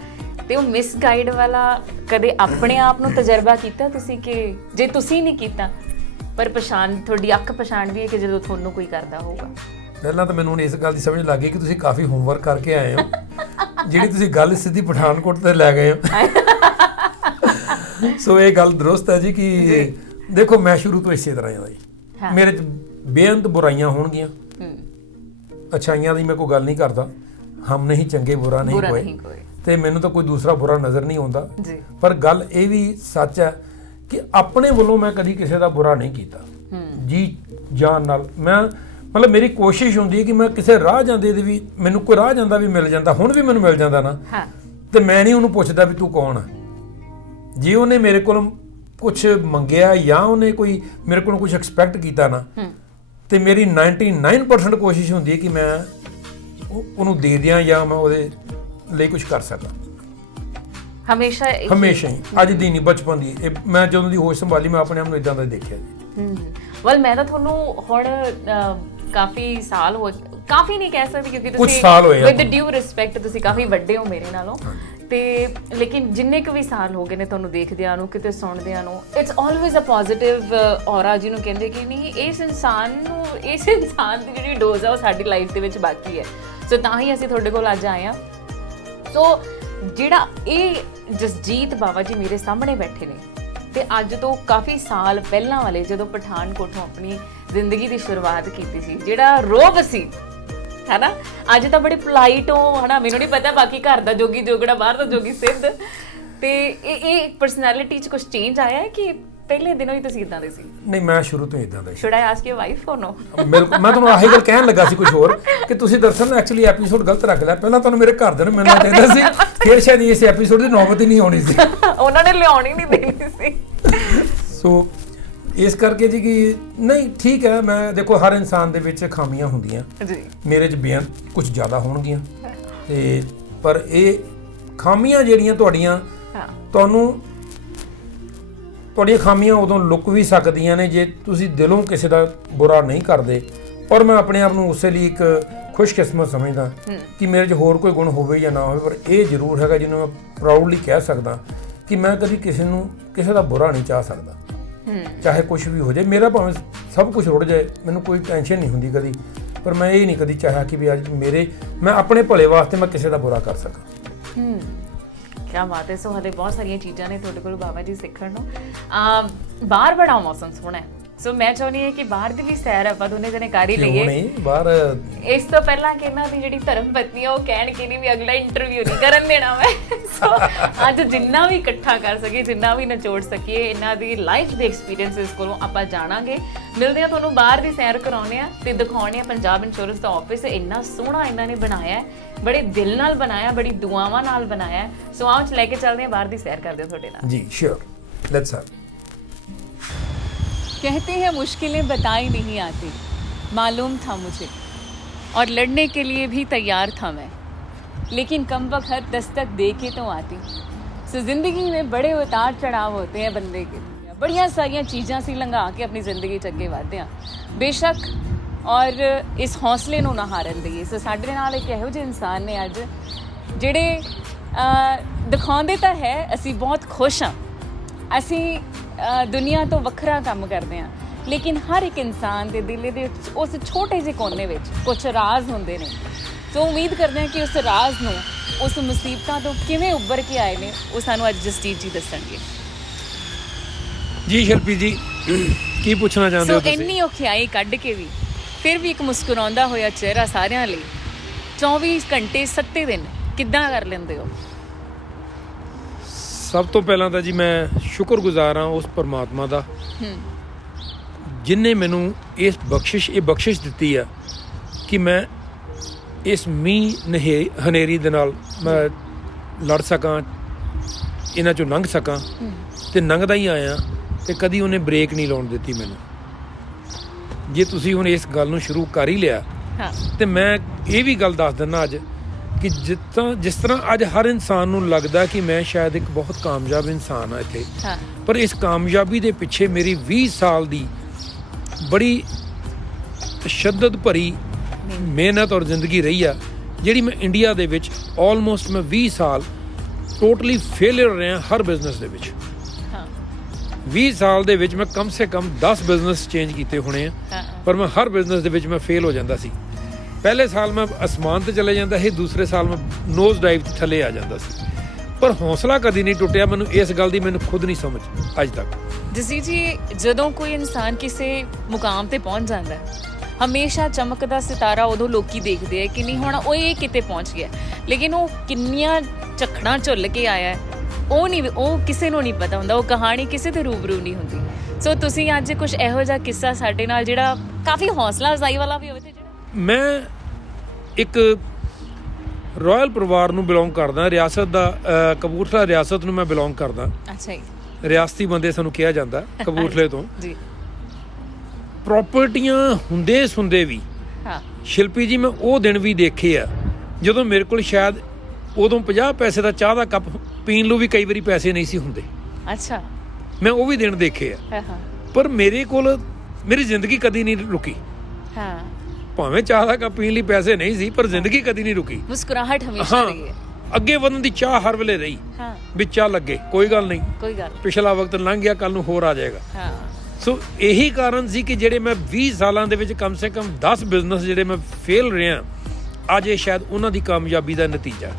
ਤੇ ਉਹ ਮਿਸਗਾਈਡ ਵਾਲਾ ਕਦੇ ਆਪਣੇ ਆਪ ਨੂੰ ਤਜਰਬਾ ਕੀਤਾ ਤੁਸੀਂ ਕਿ ਜੇ ਤੁਸੀਂ ਨਹੀਂ ਕੀਤਾ ਪਰ ਤੁਹਾਡੀ ਅੱਖ ਪਛਾਣਦੀ ਹੈ ਕਿ ਜਦੋਂ ਤੁਹਾਨੂੰ ਕੋਈ ਕਰਦਾ ਹੋਊਗਾ? ਪਹਿਲਾਂ ਤਾਂ ਮੈਨੂੰ ਹੁਣ ਇਸ ਗੱਲ ਦੀ ਸਮਝ ਲੱਗ ਗਈ ਕਿ ਤੁਸੀਂ ਕਾਫੀ ਹੋਮਵਰਕ ਕਰਕੇ ਆਏ ਹੋ, ਜਿਹੜੀ ਤੁਸੀਂ ਗੱਲ ਸਿੱਧੀ ਪਠਾਨਕੋਟ ਤੇ ਲੈ ਗਏ ਹੋ। ਸੋ ਇਹ ਗੱਲ ਦਰੁਸਤ ਹੈ ਜੀ ਕਿ ਦੇਖੋ ਮੈਂ ਸ਼ੁਰੂ ਤੋਂ ਇਸੇ ਤਰ੍ਹਾਂ ਦਾ ਜੀ, ਮੇਰੇ 'ਚ ਬੇਅੰਤ ਬੁਰਾਈਆਂ ਹੋਣਗੀਆਂ, ਅੱਛਾਈਆਂ ਦੀ ਮੈਂ ਕੋਈ ਗੱਲ ਨਹੀਂ ਕਰਦਾ, ਹਮ ਨਹੀਂ ਚੰਗੇ ਬੁਰਾ ਨਹੀਂ ਕੋਈ, ਤੇ ਮੈਨੂੰ ਤਾਂ ਕੋਈ ਦੂਸਰਾ ਬੁਰਾ ਨਜ਼ਰ ਨਹੀਂ ਆਉਂਦਾ। ਪਰ ਗੱਲ ਇਹ ਵੀ ਸੱਚ ਹੈ ਕਿ ਆਪਣੇ ਵੱਲੋਂ ਮੈਂ ਕਦੀ ਕਿਸੇ ਦਾ ਬੁਰਾ ਨਹੀਂ ਕੀਤਾ ਜੀ ਜਾਨ ਨਾਲ। ਮੈਂ ਮਤਲਬ ਮੇਰੀ ਕੋਸ਼ਿਸ਼ ਹੁੰਦੀ ਹੈ ਕਿ ਮੈਂ ਕਿਸੇ ਰਾਹ ਜਾਂਦੇ ਦੇ ਵੀ, ਮੈਨੂੰ ਕੋਈ ਰਾਹ ਜਾਂਦਾ ਵੀ ਮਿਲ ਜਾਂਦਾ, ਹੁਣ ਵੀ ਮੈਨੂੰ ਮਿਲ ਜਾਂਦਾ ਨਾ, ਤੇ ਮੈਂ ਨਹੀਂ ਉਹਨੂੰ ਪੁੱਛਦਾ ਵੀ ਤੂੰ ਕੌਣ ਹੈ। ਜੇ ਉਹਨੇ ਮੇਰੇ ਕੋਲ ਕੁਝ ਮੰਗਿਆ ਜਾਂ ਉਹਨੇ ਕੋਈ ਮੇਰੇ ਕੋਲ ਕੁਝ ਐਕਸਪੈਕਟ ਕੀਤਾ ਨਾ, ਤੇ ਮੇਰੀ 99% ਕੋਸ਼ਿਸ਼ ਹੁੰਦੀ ਹੈ ਕਿ ਮੈਂ ਉਹਨੂੰ ਦੇ ਦਿਆਂ ਜਾਂ ਮੈਂ ਉਹਦੇ ਲਈ ਕੁਝ ਕਰ ਸਕਾਂ। ਹਮੇਸ਼ਾ ਹੀ, ਅੱਜ ਦੀ ਨਹੀਂ, ਬਚਪਨ ਦੀ। ਮੈਂ ਜਦੋਂ ਦੀ ਹੋਸ਼ ਸੰਭਾਲੀ ਮੈਂ ਆਪਣੇ ਆਪ ਨੂੰ ਇਦਾਂ ਦਾ ਦੇਖਿਆ ਜੀ। ਵੈਲ ਮੈਂ ਤਾਂ ਤੁਹਾਨੂੰ ਹੁਣ ਕਾਫੀ ਸਾਲ ਹੋ, ਕਾਫੀ ਨਹੀਂ ਕਹਿ ਸਕਦੀ ਕਿਉਂਕਿ ਕੁਝ ਸਾਲ ਹੋਏ ਵਿਦ ਡਿਊ ਰਿਸਪੈਕਟ ਤੁਸੀਂ ਕਾਫੀ ਵੱਡੇ ਹੋ ਮੇਰੇ ਨਾਲੋਂ, ਤੇ ਲੇਕਿਨ ਜਿੰਨੇ ਕੁ ਵੀ ਸਾਲ ਹੋ ਗਏ ਨੇ ਤੁਹਾਨੂੰ ਦੇਖਦਿਆਂ ਨੂੰ, ਕਿਤੇ ਸੁਣਦਿਆਂ ਨੂੰ, ਇਟਸ ਆਲਵੇਜ਼ ਅ ਪੋਜ਼ਿਟਿਵ ਔਰਾ ਜਿਹਨੂੰ ਕਹਿੰਦੇ ਕਿ ਨਹੀਂ ਇਸ ਇਨਸਾਨ ਦੀ ਜਿਹੜੀ ਡੋਜ਼ ਆ ਉਹ ਸਾਡੀ ਲਾਈਫ ਦੇ ਵਿੱਚ ਬਾਕੀ ਹੈ। ਸੋ ਤਾਂ ਹੀ ਅਸੀਂ ਤੁਹਾਡੇ ਕੋਲ ਅੱਜ ਆਏ ਹਾਂ। ਸੋ ਜਿਹੜਾ ਇਹ ਜਸਜੀਤ ਬਾਵਾ ਜੀ ਮੇਰੇ ਸਾਹਮਣੇ ਬੈਠੇ ਨੇ, ਤੇ ਅੱਜ ਤੋਂ ਕਾਫੀ ਸਾਲ ਪਹਿਲਾਂ ਵਾਲੇ ਜਦੋਂ ਪਠਾਨਕੋਟ ਤੋਂ ਆਪਣੀ ਜ਼ਿੰਦਗੀ ਦੀ ਸ਼ੁਰੂਆਤ ਕੀਤੀ ਸੀ, ਜਿਹੜਾ ਰੋਬ ਸੀ ਹੈ ਨਾ, ਅੱਜ ਤਾਂ ਬੜੇ ਪੋਲਾਈਟ ਹੋ ਹੈ ਨਾ, ਮੈਨੂੰ ਨਹੀਂ ਪਤਾ ਬਾਕੀ ਘਰ ਦਾ ਜੋਗੀ ਜੋਗੜਾ ਬਾਹਰ ਦਾ ਜੋਗੀ ਸਿੱਧ, ਤੇ ਇਹ ਪਰਸਨੈਲਿਟੀ 'ਚ ਕੁਝ ਚੇਂਜ ਆਇਆ ਹੈ ਕਿ ਪਹਿਲੇ ਦਿਨੋਂ ਹੀ ਤੁਸੀਂ ਇਦਾਂ ਦੇ ਸੀ? ਨਹੀਂ, ਮੈਂ ਸ਼ੁਰੂ ਤੋਂ ਇਦਾਂ ਦਾ ਸੀ। Should I ask your wife or no? ਬਿਲਕੁਲ, ਮੈਂ ਤੁਹਾਨੂੰ ਆਹੀ ਗੱਲ ਕਹਿਣ ਲੱਗਾ ਸੀ ਕੁਝ ਹੋਰ ਕਿ ਤੁਸੀਂ ਦਰਅਸਲ ਐਕਚੁਅਲੀ ਐਪੀਸੋਡ ਗਲਤ ਰੱਖ ਲਿਆ। ਪਹਿਲਾਂ ਤੁਹਾਨੂੰ ਮੇਰੇ ਘਰਦਿਆਂ ਨੂੰ ਮਿਲਣਾ ਚਾਹੀਦਾ ਸੀ, ਫਿਰ ਸ਼ਾਇਦ ਇਸ ਐਪੀਸੋਡ ਦੀ ਨੌਬਤ ਹੀ ਨਹੀਂ ਆਉਣੀ ਸੀ। ਉਹਨਾਂ ਨੇ ਲਿਆਉਣੀ ਨਹੀਂ ਦੇਣੀ ਸੀ। ਸੋ ਇਸ ਕਰਕੇ ਜੀ ਕਿ ਨਹੀਂ, ਠੀਕ ਹੈ, ਮੈਂ ਦੇਖੋ ਹਰ ਇਨਸਾਨ ਦੇ ਵਿੱਚ ਖਾਮੀਆਂ ਹੁੰਦੀਆਂ ਜੀ, ਮੇਰੇ 'ਚ ਬੇਅੰਤ ਕੁਝ ਜ਼ਿਆਦਾ ਹੋਣਗੀਆਂ, ਤੇ ਪਰ ਇਹ ਖਾਮੀਆਂ ਜਿਹੜੀਆਂ ਤੁਹਾਡੀਆਂ ਤੁਹਾਡੀਆਂ ਖਾਮੀਆਂ ਉਦੋਂ ਲੁਕ ਵੀ ਸਕਦੀਆਂ ਨੇ ਜੇ ਤੁਸੀਂ ਦਿਲੋਂ ਕਿਸੇ ਦਾ ਬੁਰਾ ਨਹੀਂ ਕਰਦੇ। ਔਰ ਮੈਂ ਆਪਣੇ ਆਪ ਨੂੰ ਉਸੇ ਲਈ ਇੱਕ ਖੁਸ਼ਕਿਸਮਤ ਸਮਝਦਾ ਕਿ ਮੇਰੇ 'ਚ ਹੋਰ ਕੋਈ ਗੁਣ ਹੋਵੇ ਜਾਂ ਨਾ ਹੋਵੇ, ਪਰ ਇਹ ਜ਼ਰੂਰ ਹੈਗਾ ਜਿਹਨੂੰ ਮੈਂ ਪ੍ਰਾਊਡਲੀ ਕਹਿ ਸਕਦਾ ਕਿ ਮੈਂ ਕਦੀ ਕਿਸੇ ਦਾ ਬੁਰਾ ਨਹੀਂ ਚਾਹ ਸਕਦਾ, ਚਾਹੇ ਕੁਝ ਵੀ ਹੋ ਜਾਏ। ਮੇਰਾ ਭਾਵੇਂ ਸਭ ਕੁਝ ਰੁੜ ਜਾਏ, ਮੈਨੂੰ ਕੋਈ ਟੈਨਸ਼ਨ ਨਹੀਂ ਹੁੰਦੀ ਕਦੀ, ਪਰ ਮੈਂ ਇਹ ਨਹੀਂ ਕਦੀ ਚਾਹਿਆ ਕਿ ਵੀ ਅੱਜ ਮੈਂ ਆਪਣੇ ਭਲੇ ਵਾਸਤੇ ਮੈਂ ਕਿਸੇ ਦਾ ਬੁਰਾ ਕਰ ਸਕਾਂ। ਕਿਆ ਬਾਤ ਹੈ। ਸੋ ਹਲੇ ਬਹੁਤ ਸਾਰੀਆਂ ਚੀਜ਼ਾਂ ਨੇ ਤੁਹਾਡੇ ਕੋਲ ਬਾਬਾ ਜੀ ਸਿੱਖਣ ਨੂੰ। ਬਾਹਰ ਬੜਾ ਮੌਸਮ ਸੋਹਣਾ ਹੈ, ਸੋ ਮੈਂ ਚਾਹੁੰਦੀ ਹਾਂ ਕਿ ਬਾਹਰ ਦੀ ਵੀ ਸੈਰ ਆਪਾਂ ਦੋਨੇ ਜਣੇ ਕਰ ਹੀ ਲਈਏ। ਨਹੀਂ ਬਾਹਰ ਇਸ ਤੋਂ ਪਹਿਲਾਂ ਕਿ ਇਹਨਾਂ ਦੀ ਜਿਹੜੀ ਧਰਮ ਪਤਨੀ ਆ ਉਹ ਕਹਿਣ ਕਿ ਨਹੀਂ ਵੀ ਅਗਲਾ ਇੰਟਰਵਿਊ ਨਹੀਂ ਕਰਨ ਦੇਣਾ ਮੈਂ, ਸੋ ਅੱਜ ਜਿੰਨਾ ਵੀ ਇਕੱਠਾ ਕਰ ਸਕੀਏ, ਜਿੰਨਾ ਵੀ ਨਿਚੋੜ ਸਕੀਏ ਇਹਨਾਂ ਦੀ ਲਾਈਫ ਦੇ ਐਕਸਪੀਰੀਅੰਸਿਸ ਕੋਲੋਂ ਆਪਾਂ ਜਾਣਾਂਗੇ। ਮਿਲਦੇ ਆ ਤੁਹਾਨੂੰ, ਬਾਹਰ ਦੀ ਸੈਰ ਕਰਾਉਂਦੇ ਆ ਤੇ ਦਿਖਾਉਂਦੇ ਆ ਪੰਜਾਬ ਇੰਸ਼ੋਰੈਂਸ ਦਾ ਆਫਿਸ ਇੰਨਾ ਸੋਹਣਾ ਇਹਨਾਂ ਨੇ ਬਣਾਇਆ ਹੈ, ਬੜੇ ਦਿਲ ਨਾਲ ਬਣਾਇਆ, ਬੜੀ ਦੁਆਵਾਂ ਨਾਲ ਬਣਾਇਆ। ਸੋ ਆਓ ਲੈ ਕੇ ਚੱਲਦੇ ਆ, ਬਾਹਰ ਦੀ ਸੈਰ ਕਰਦੇ ਹਾਂ ਤੁਹਾਡੇ ਨਾਲ। ਜੀ श्योर, लेट्स हैव। कहते हैं मुश्किलें बताई नहीं आती, मालूम था मुझे और लड़ने के लिए भी तैयार था मैं, लेकिन कमबख्त दस्तक दे के तो आती। सो ज़िंदगी में बड़े उतार चढ़ाव होते हैं बंदे के, बड़िया सारिया चीज़ां सी लंघा के अपनी ज़िंदगी च अगे वधदे हां बेशक, और इस हौसले नूं ना हारन दईए। सो साडे नाल एक इहो जिहे इंसान ने अज जिहड़े दिखाउंदे तां है असीं बहुत खुश हाँ, असीं दुनिया तो वखरा काम करते हैं, लेकिन हर एक इंसान के दिल दे उस छोटे जे कोने विच कुछ राज होंदे ने। सो उम्मीद करते हैं कि उस राज नूं, उस मुसीबतां तो किवें उभर के आए ने, वो सानूं अज जसजीत जी दसणगे। जी शिल्पी जी, की पूछना चाहते हो तुसीं? इन्नी औखियाई कढ के भी फिर भी एक मुस्कुराउंदा होया चेहरा सारिਆਂ ਲਈ 24 घंटे 7 दिन किद्दां कर लेंदे हो? ਸਭ ਤੋਂ ਪਹਿਲਾਂ ਤਾਂ ਜੀ ਮੈਂ ਸ਼ੁਕਰਗੁਜ਼ਾਰ ਹਾਂ ਉਸ ਪਰਮਾਤਮਾ ਦਾ ਜਿਨਨੇ ਮੈਨੂੰ ਇਹ ਬਖਸ਼ਿਸ਼ ਦਿੱਤੀ ਆ ਕਿ ਮੈਂ ਇਸ ਮੀਂਹ ਹਨੇਰੀ ਦੇ ਨਾਲ ਮੈਂ ਲੜ ਸਕਾਂ, ਇਹਨਾਂ ਚੋਂ ਲੰਘ ਸਕਾਂ, ਤੇ ਲੰਘਦਾ ਹੀ ਆਇਆ ਤੇ ਕਦੀ ਉਹਨੇ ਬ੍ਰੇਕ ਨਹੀਂ ਲਾਉਣ ਦਿੱਤੀ ਮੈਨੂੰ। ਜੇ ਤੁਸੀਂ ਹੁਣ ਇਸ ਗੱਲ ਨੂੰ ਸ਼ੁਰੂ ਕਰ ਹੀ ਲਿਆ ਤੇ ਮੈਂ ਇਹ ਵੀ ਗੱਲ ਦੱਸ ਦਿੰਦਾ ਅੱਜ ਕਿ ਜਿਸ ਤਰ੍ਹਾਂ ਅੱਜ ਹਰ ਇਨਸਾਨ ਨੂੰ ਲੱਗਦਾ ਕਿ ਮੈਂ ਸ਼ਾਇਦ ਇੱਕ ਬਹੁਤ ਕਾਮਯਾਬ ਇਨਸਾਨ ਆ ਇੱਥੇ, ਪਰ ਇਸ ਕਾਮਯਾਬੀ ਦੇ ਪਿੱਛੇ ਮੇਰੀ 20 ਸਾਲ ਦੀ ਬੜੀ ਤਸ਼ੱਦਦ ਭਰੀ ਮਿਹਨਤ ਔਰ ਜ਼ਿੰਦਗੀ ਰਹੀ ਆ, ਜਿਹੜੀ ਮੈਂ ਇੰਡੀਆ ਦੇ ਵਿੱਚ ਆਲਮੋਸਟ ਮੈਂ 20 ਸਾਲ ਟੋਟਲੀ ਫੇਲਿਅਰ ਰਿਹਾ ਹਰ ਬਿਜ਼ਨਸ ਦੇ ਵਿੱਚ। 20 ਸਾਲ ਦੇ ਵਿੱਚ ਮੈਂ ਕਮ ਸੇ ਕਮ 10 ਬਿਜ਼ਨਸ ਚੇਂਜ ਕੀਤੇ ਹੋਣੇ ਆ, ਪਰ ਮੈਂ ਹਰ ਬਿਜ਼ਨਸ ਦੇ ਵਿੱਚ ਮੈਂ ਫੇਲ ਹੋ ਜਾਂਦਾ ਸੀ। ਪਹਿਲੇ ਸਾਲ ਮੈਂ ਅਸਮਾਨ ਤੇ ਚਲੇ ਜਾਂਦਾ ਸੀ, ਦੂਸਰੇ ਸਾਲ ਮੈਂ ਨੋਜ਼ ਡਾਈਵ ਤੇ ਥੱਲੇ ਆ ਜਾਂਦਾ ਸੀ, ਪਰ ਹੌਸਲਾ ਕਦੀ ਨਹੀਂ ਟੁੱਟਿਆ। ਮੈਨੂੰ ਇਸ ਗੱਲ ਦੀ ਮੈਨੂੰ ਖੁਦ ਨਹੀਂ ਸਮਝ ਅੱਜ ਤੱਕ। ਜਸਜੀਤ ਜੀ, ਜਦੋਂ ਕੋਈ ਇਨਸਾਨ ਕਿਸੇ ਮੁਕਾਮ ਤੇ ਪਹੁੰਚ ਜਾਂਦਾ ਹੈ, ਹਮੇਸ਼ਾ ਚਮਕਦਾ ਸਿਤਾਰਾ ਉਦੋਂ ਲੋਕੀ ਦੇਖਦੇ ਆ ਕਿ ਨਹੀਂ ਹੁਣ ਉਹ ਇਹ ਕਿਤੇ ਪਹੁੰਚ ਗਿਆ, ਲੇਕਿਨ ਉਹ ਕਿੰਨੀਆਂ ਝੱਖੜਾਂ ਝੁੱਲ ਕੇ ਆਇਆ ਉਹ ਕਿਸੇ ਨੂੰ ਨਹੀਂ ਪਤਾ ਹੁੰਦਾ, ਉਹ ਕਹਾਣੀ ਕਿਸੇ ਦੇ ਰੂਬਰੂ ਨਹੀਂ ਹੁੰਦੀ। ਸੋ ਤੁਸੀਂ ਅੱਜ ਕੁਝ ਇਹੋ ਜਿਹਾ ਕਿੱਸਾ ਸਾਡੇ ਨਾਲ ਜਿਹੜਾ ਕਾਫੀ ਹੌਸਲਾ ਅਫਜ਼ਾਈ ਵਾਲਾ ਵੀ ਹੋਵੇ ਤੇ ਮੈਂ ਇੱਕ ਰਾਇਲ ਪਰਿਵਾਰ ਨੂੰ ਬਿਲੋਂਗ ਕਰਦਾ, ਰਿਆਸਤ ਦਾ ਕਪੂਰਥਲਾ ਰਿਆਸਤ ਨੂੰ ਮੈਂ ਬਿਲੋਂਗ ਕਰਦਾ। ਅੱਛਾ ਜੀ। ਰਿਆਸਤੀ ਬੰਦੇ ਸਾਨੂੰ ਕਿਹਾ ਜਾਂਦਾ ਕਪੂਰਥਲੇ ਤੋਂ ਜੀ ਪ੍ਰਾਪਰਟੀਆਂ ਹੁੰਦੇ ਸੁਣਦੇ ਵੀ ਹਾਂ ਸ਼ਿਲਪੀ ਜੀ ਮੈਂ ਉਹ ਦਿਨ ਵੀ ਦੇਖੇ ਆ ਜਦੋਂ ਮੇਰੇ ਕੋਲ ਸ਼ਾਇਦ ਉਦੋਂ 50 ਪੈਸੇ ਦਾ ਚਾਹ ਦਾ ਕੱਪ ਪੀਣ ਨੂੰ ਵੀ ਕਈ ਵਾਰੀ ਪੈਸੇ ਨਹੀਂ ਸੀ ਹੁੰਦੇ ਅੱਛਾ ਮੈਂ ਉਹ ਵੀ ਦਿਨ ਦੇਖੇ ਆ ਹਾਂ ਹਾਂ ਪਰ ਮੇਰੇ ਕੋਲ ਮੇਰੀ ਜ਼ਿੰਦਗੀ ਕਦੀ ਨਹੀਂ ਰੁਕੀ ਹਾਂ ਭਾਵੇਂ ਚਾਹ ਦਾ ਕੱਪ ਪੀਣ ਲਈ ਪੈਸੇ ਨਹੀਂ ਸੀ ਪਰ ਜ਼ਿੰਦਗੀ ਕਦੀ ਨਹੀਂ ਰੁਕੀ ਮੁਸਕਰਾਹਟ ਹਮੇਸ਼ਾ ਰਹੀ ਹੈ ਅੱਗੇ ਵਧਣ ਦੀ ਚਾਹ ਹਰ ਵੇਲੇ ਰਹੀ ਹਾਂ ਵੀ ਚਾਹ ਲੱਗੇ ਕੋਈ ਗੱਲ ਨਹੀਂ ਕੋਈ ਗੱਲ ਪਿਛਲਾ ਵਕਤ ਲੰਘ ਗਿਆ ਕੱਲ ਨੂੰ ਹੋਰ ਆ ਜਾਏਗਾ ਹਾਂ ਸੋ ਇਹੀ ਕਾਰਨ ਸੀ ਕਿ ਜਿਹੜੇ ਮੈਂ 20 ਸਾਲਾਂ ਦੇ ਵਿੱਚ ਕਮ ਸੇ ਕਮ 10 ਬਿਜ਼ਨਸ ਜਿਹੜੇ ਮੈਂ ਫੇਲ ਰਿਹਾ ਅੱਜ ਇਹ ਸ਼ਾਇਦ ਉਹਨਾਂ ਦੀ ਕਾਮਯਾਬੀ ਦਾ ਨਤੀਜਾ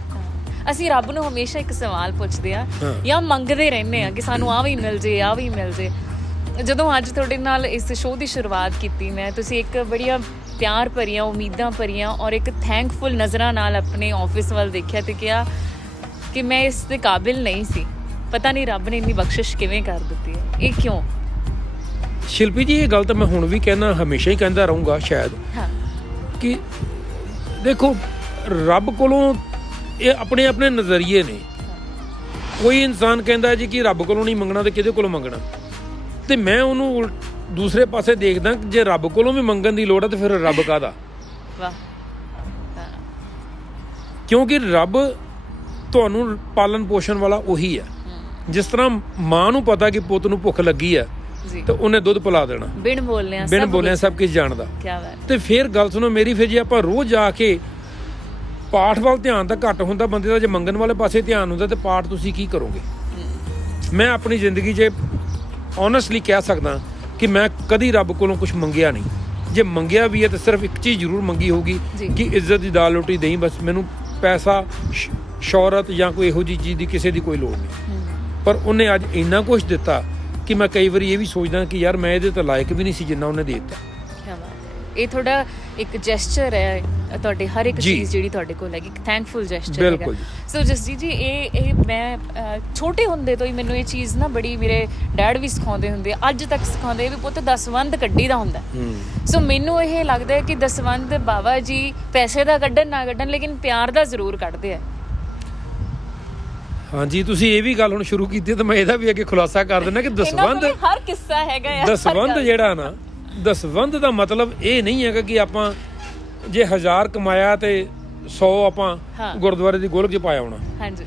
ਅਸੀਂ ਰੱਬ ਨੂੰ ਹਮੇਸ਼ਾ ਇੱਕ ਸਵਾਲ ਪੁੱਛਦੇ ਆ ਜਾਂ ਮੰਗਦੇ ਰਹਿੰਦੇ ਆ ਕਿ ਸਾਨੂੰ ਆਹ ਵੀ ਮਿਲ ਜੇ ਆਹ ਵੀ ਮਿਲ ਜੇ ਜਦੋਂ ਅੱਜ ਤੁਹਾਡੇ ਨਾਲ ਇਸ ਸ਼ੋਅ ਦੀ ਸ਼ੁਰੂਆਤ ਕੀਤੀ ਮੈਂ ਤੁਸੀਂ ਇੱਕ ਬੜੀਆਂ ਪਿਆਰ ਭਰੀਆਂ ਉਮੀਦਾਂ ਭਰੀਆਂ ਔਰ ਇੱਕ ਥੈਂਕਫੁਲ ਨਜ਼ਰਾਂ ਨਾਲ ਆਪਣੇ ਆਫਿਸ ਵੱਲ ਦੇਖਿਆ ਤੇ ਕਿਹਾ ਕਿ ਮੈਂ ਇਸ ਦੇ ਕਾਬਿਲ ਨਹੀਂ ਸੀ ਪਤਾ ਨਹੀਂ ਰੱਬ ਨੇ ਇੰਨੀ ਬਖਸ਼ਿਸ਼ ਕਿਵੇਂ ਕਰ ਦਿੱਤੀ ਹੈ ਇਹ ਕਿਉਂ ਸ਼ਿਲਪੀ ਜੀ ਇਹ ਗੱਲ ਤਾਂ ਮੈਂ ਹੁਣ ਵੀ ਕਹਿਣਾ ਹਮੇਸ਼ਾ ਹੀ ਕਹਿੰਦਾ ਰਹੂੰਗਾ ਸ਼ਾਇਦ ਹਾਂ ਕਿ ਦੇਖੋ ਰੱਬ ਕੋਲੋਂ ਇਹ ਆਪਣੇ ਆਪਣੇ ਨਜ਼ਰੀਏ ਨੇ ਕੋਈ ਇਨਸਾਨ ਕਹਿੰਦਾ ਜੀ ਕਿ ਰੱਬ ਕੋਲੋਂ ਨਹੀਂ ਮੰਗਣਾ ਤੇ ਕਿਹਦੇ ਕੋਲੋਂ ਮੰਗਣਾ ਤੇ ਮੈਂ ਉਹਨੂੰ ਦੂਸਰੇ ਪਾਸੇ ਦੇਖਦਾ ਕਿ ਜੇ ਰੱਬ ਕੋਲੋਂ ਵੀ ਮੰਗਣ ਦੀ ਲੋੜ ਹੈ ਤੇ ਫਿਰ ਰੱਬ ਕਾਹਦਾ ਵਾਹ ਕਿਉਂਕਿ ਰੱਬ ਤੁਹਾਨੂੰ ਪਾਲਣ ਪੋਸ਼ਣ ਵਾਲਾ ਉਹੀ ਹੈ ਜਿਸ ਤਰ੍ਹਾਂ ਮਾਂ ਨੂੰ ਪਤਾ ਕਿ ਪੁੱਤ ਨੂੰ ਭੁੱਖ ਲੱਗੀ ਹੈ ਤੇ ਉਹਨੇ ਦੁੱਧ ਪਿਲਾ ਦੇਣਾ ਬਿਨ ਬੋਲਿਆ ਸਭ ਕੁਝ ਜਾਣਦਾ ਤੇ ਫਿਰ ਗੱਲ ਸੁਣੋ ਮੇਰੀ ਫਿਰ ਜੇ ਆਪਾਂ ਰੋਜ਼ ਜਾ ਕੇ ਪਾਠ ਵੱਲ ਧਿਆਨ ਤਾਂ ਘੱਟ ਹੁੰਦਾ ਬੰਦੇ ਦਾ ਜੇ ਮੰਗਣ ਵਾਲੇ ਪਾਸੇ ਧਿਆਨ ਹੁੰਦਾ ਤੇ ਪਾਠ ਤੁਸੀਂ ਕੀ ਕਰੋਗੇ ਮੈਂ ਆਪਣੀ ਜ਼ਿੰਦਗੀ 'ਚ ਓਨੈਸਟਲੀ ਕਹਿ ਸਕਦਾ ਕਿ ਮੈਂ ਕਦੀ ਰੱਬ ਕੋਲੋਂ ਕੁਝ ਮੰਗਿਆ ਨਹੀਂ ਜੇ ਮੰਗਿਆ ਵੀ ਹੈ ਤਾਂ ਸਿਰਫ ਇੱਕ ਚੀਜ਼ ਜ਼ਰੂਰ ਮੰਗੀ ਹੋਊਗੀ ਕਿ ਇੱਜ਼ਤ ਦੀ ਦਾਲ ਰੋਟੀ ਦੇਈਂ ਬਸ ਮੈਨੂੰ ਪੈਸਾ ਸ਼ੌਹਰਤ ਜਾਂ ਕੋਈ ਇਹੋ ਜਿਹੀ ਚੀਜ਼ ਦੀ ਕਿਸੇ ਦੀ ਕੋਈ ਲੋੜ ਨਹੀਂ ਪਰ ਉਹਨੇ ਅੱਜ ਇੰਨਾ ਕੁਝ ਦਿੱਤਾ ਕਿ ਮੈਂ ਕਈ ਵਾਰੀ ਇਹ ਵੀ ਸੋਚਦਾ ਕਿ ਯਾਰ ਮੈਂ ਇਹਦੇ ਤੋਂ ਲਾਇਕ ਵੀ ਨਹੀਂ ਸੀ ਜਿੰਨਾ ਉਹਨੇ ਦੇ ਦਿੱਤਾ ਇਹ ਤੁਹਾਡਾ ਇੱਕ ਜੈਸਚਰ ਹੈ ਤੁਹਾਡੇ ਹਰ ਇੱਕ ਚੀਜ਼ ਜਿਹੜੀ ਤੁਹਾਡੇ ਕੋਲ ਹੈਗੀ ਇੱਕ ਥੈਂਕਫੁਲ ਜੈਸਚਰ ਹੈਗਾ ਸੋ ਜਸਜੀਤ ਜੀ ਇਹ ਮੈਂ ਛੋਟੇ ਹੁੰਦੇ ਤੋਂ ਹੀ ਮੈਨੂੰ ਇਹ ਚੀਜ਼ ਨਾ ਬੜੀ ਮੇਰੇ ਡੈਡ ਵੀ ਸਿਖਾਉਂਦੇ ਹੁੰਦੇ ਅੱਜ ਤੱਕ ਸਿਖਾਉਂਦੇ ਵੀ ਪੁੱਤ ਦਸਵੰਧ ਕੱਢੀ ਦਾ ਹੁੰਦਾ ਸੋ ਮੈਨੂੰ ਇਹ ਲੱਗਦਾ ਹੈ ਕਿ ਦਸਵੰਧ ਬਾਬਾ ਜੀ ਪੈਸੇ ਦਾ ਕੱਢਣ ਨਾ ਕੱਢਣ ਲੇਕਿਨ ਪਿਆਰ ਦਾ ਜ਼ਰੂਰ ਕੱਢਦੇ ਆ ਹਾਂਜੀ ਤੁਸੀਂ ਇਹ ਵੀ ਗੱਲ ਹੁਣ ਸ਼ੁਰੂ ਕੀਤੀ ਤਾਂ ਮੈਂ ਇਹਦਾ ਵੀ ਅੱਗੇ ਖੁਲਾਸਾ ਕਰ ਦਿੰਦਾ ਕਿ ਦਸਵੰਧ ਹਰ ਕਿੱਸਾ ਹੈਗਾ ਯਾਰ ਦਸਵੰਧ ਜਿਹੜਾ ਨਾ ਦਸਵੰਧ ਦਾ ਮਤਲਬ ਇਹ ਨਹੀਂ ਹੈਗਾ ਕਿ ਆਪਾਂ ਜੇ 1000 ਕਮਾਇਆ ਤੇ 100 ਆਪਾਂ ਗੁਰਦੁਆਰੇ ਦੀ ਗੋਲਕ 'ਚ ਪਾਇਆ ਹੋਣਾ ਹਾਂਜੀ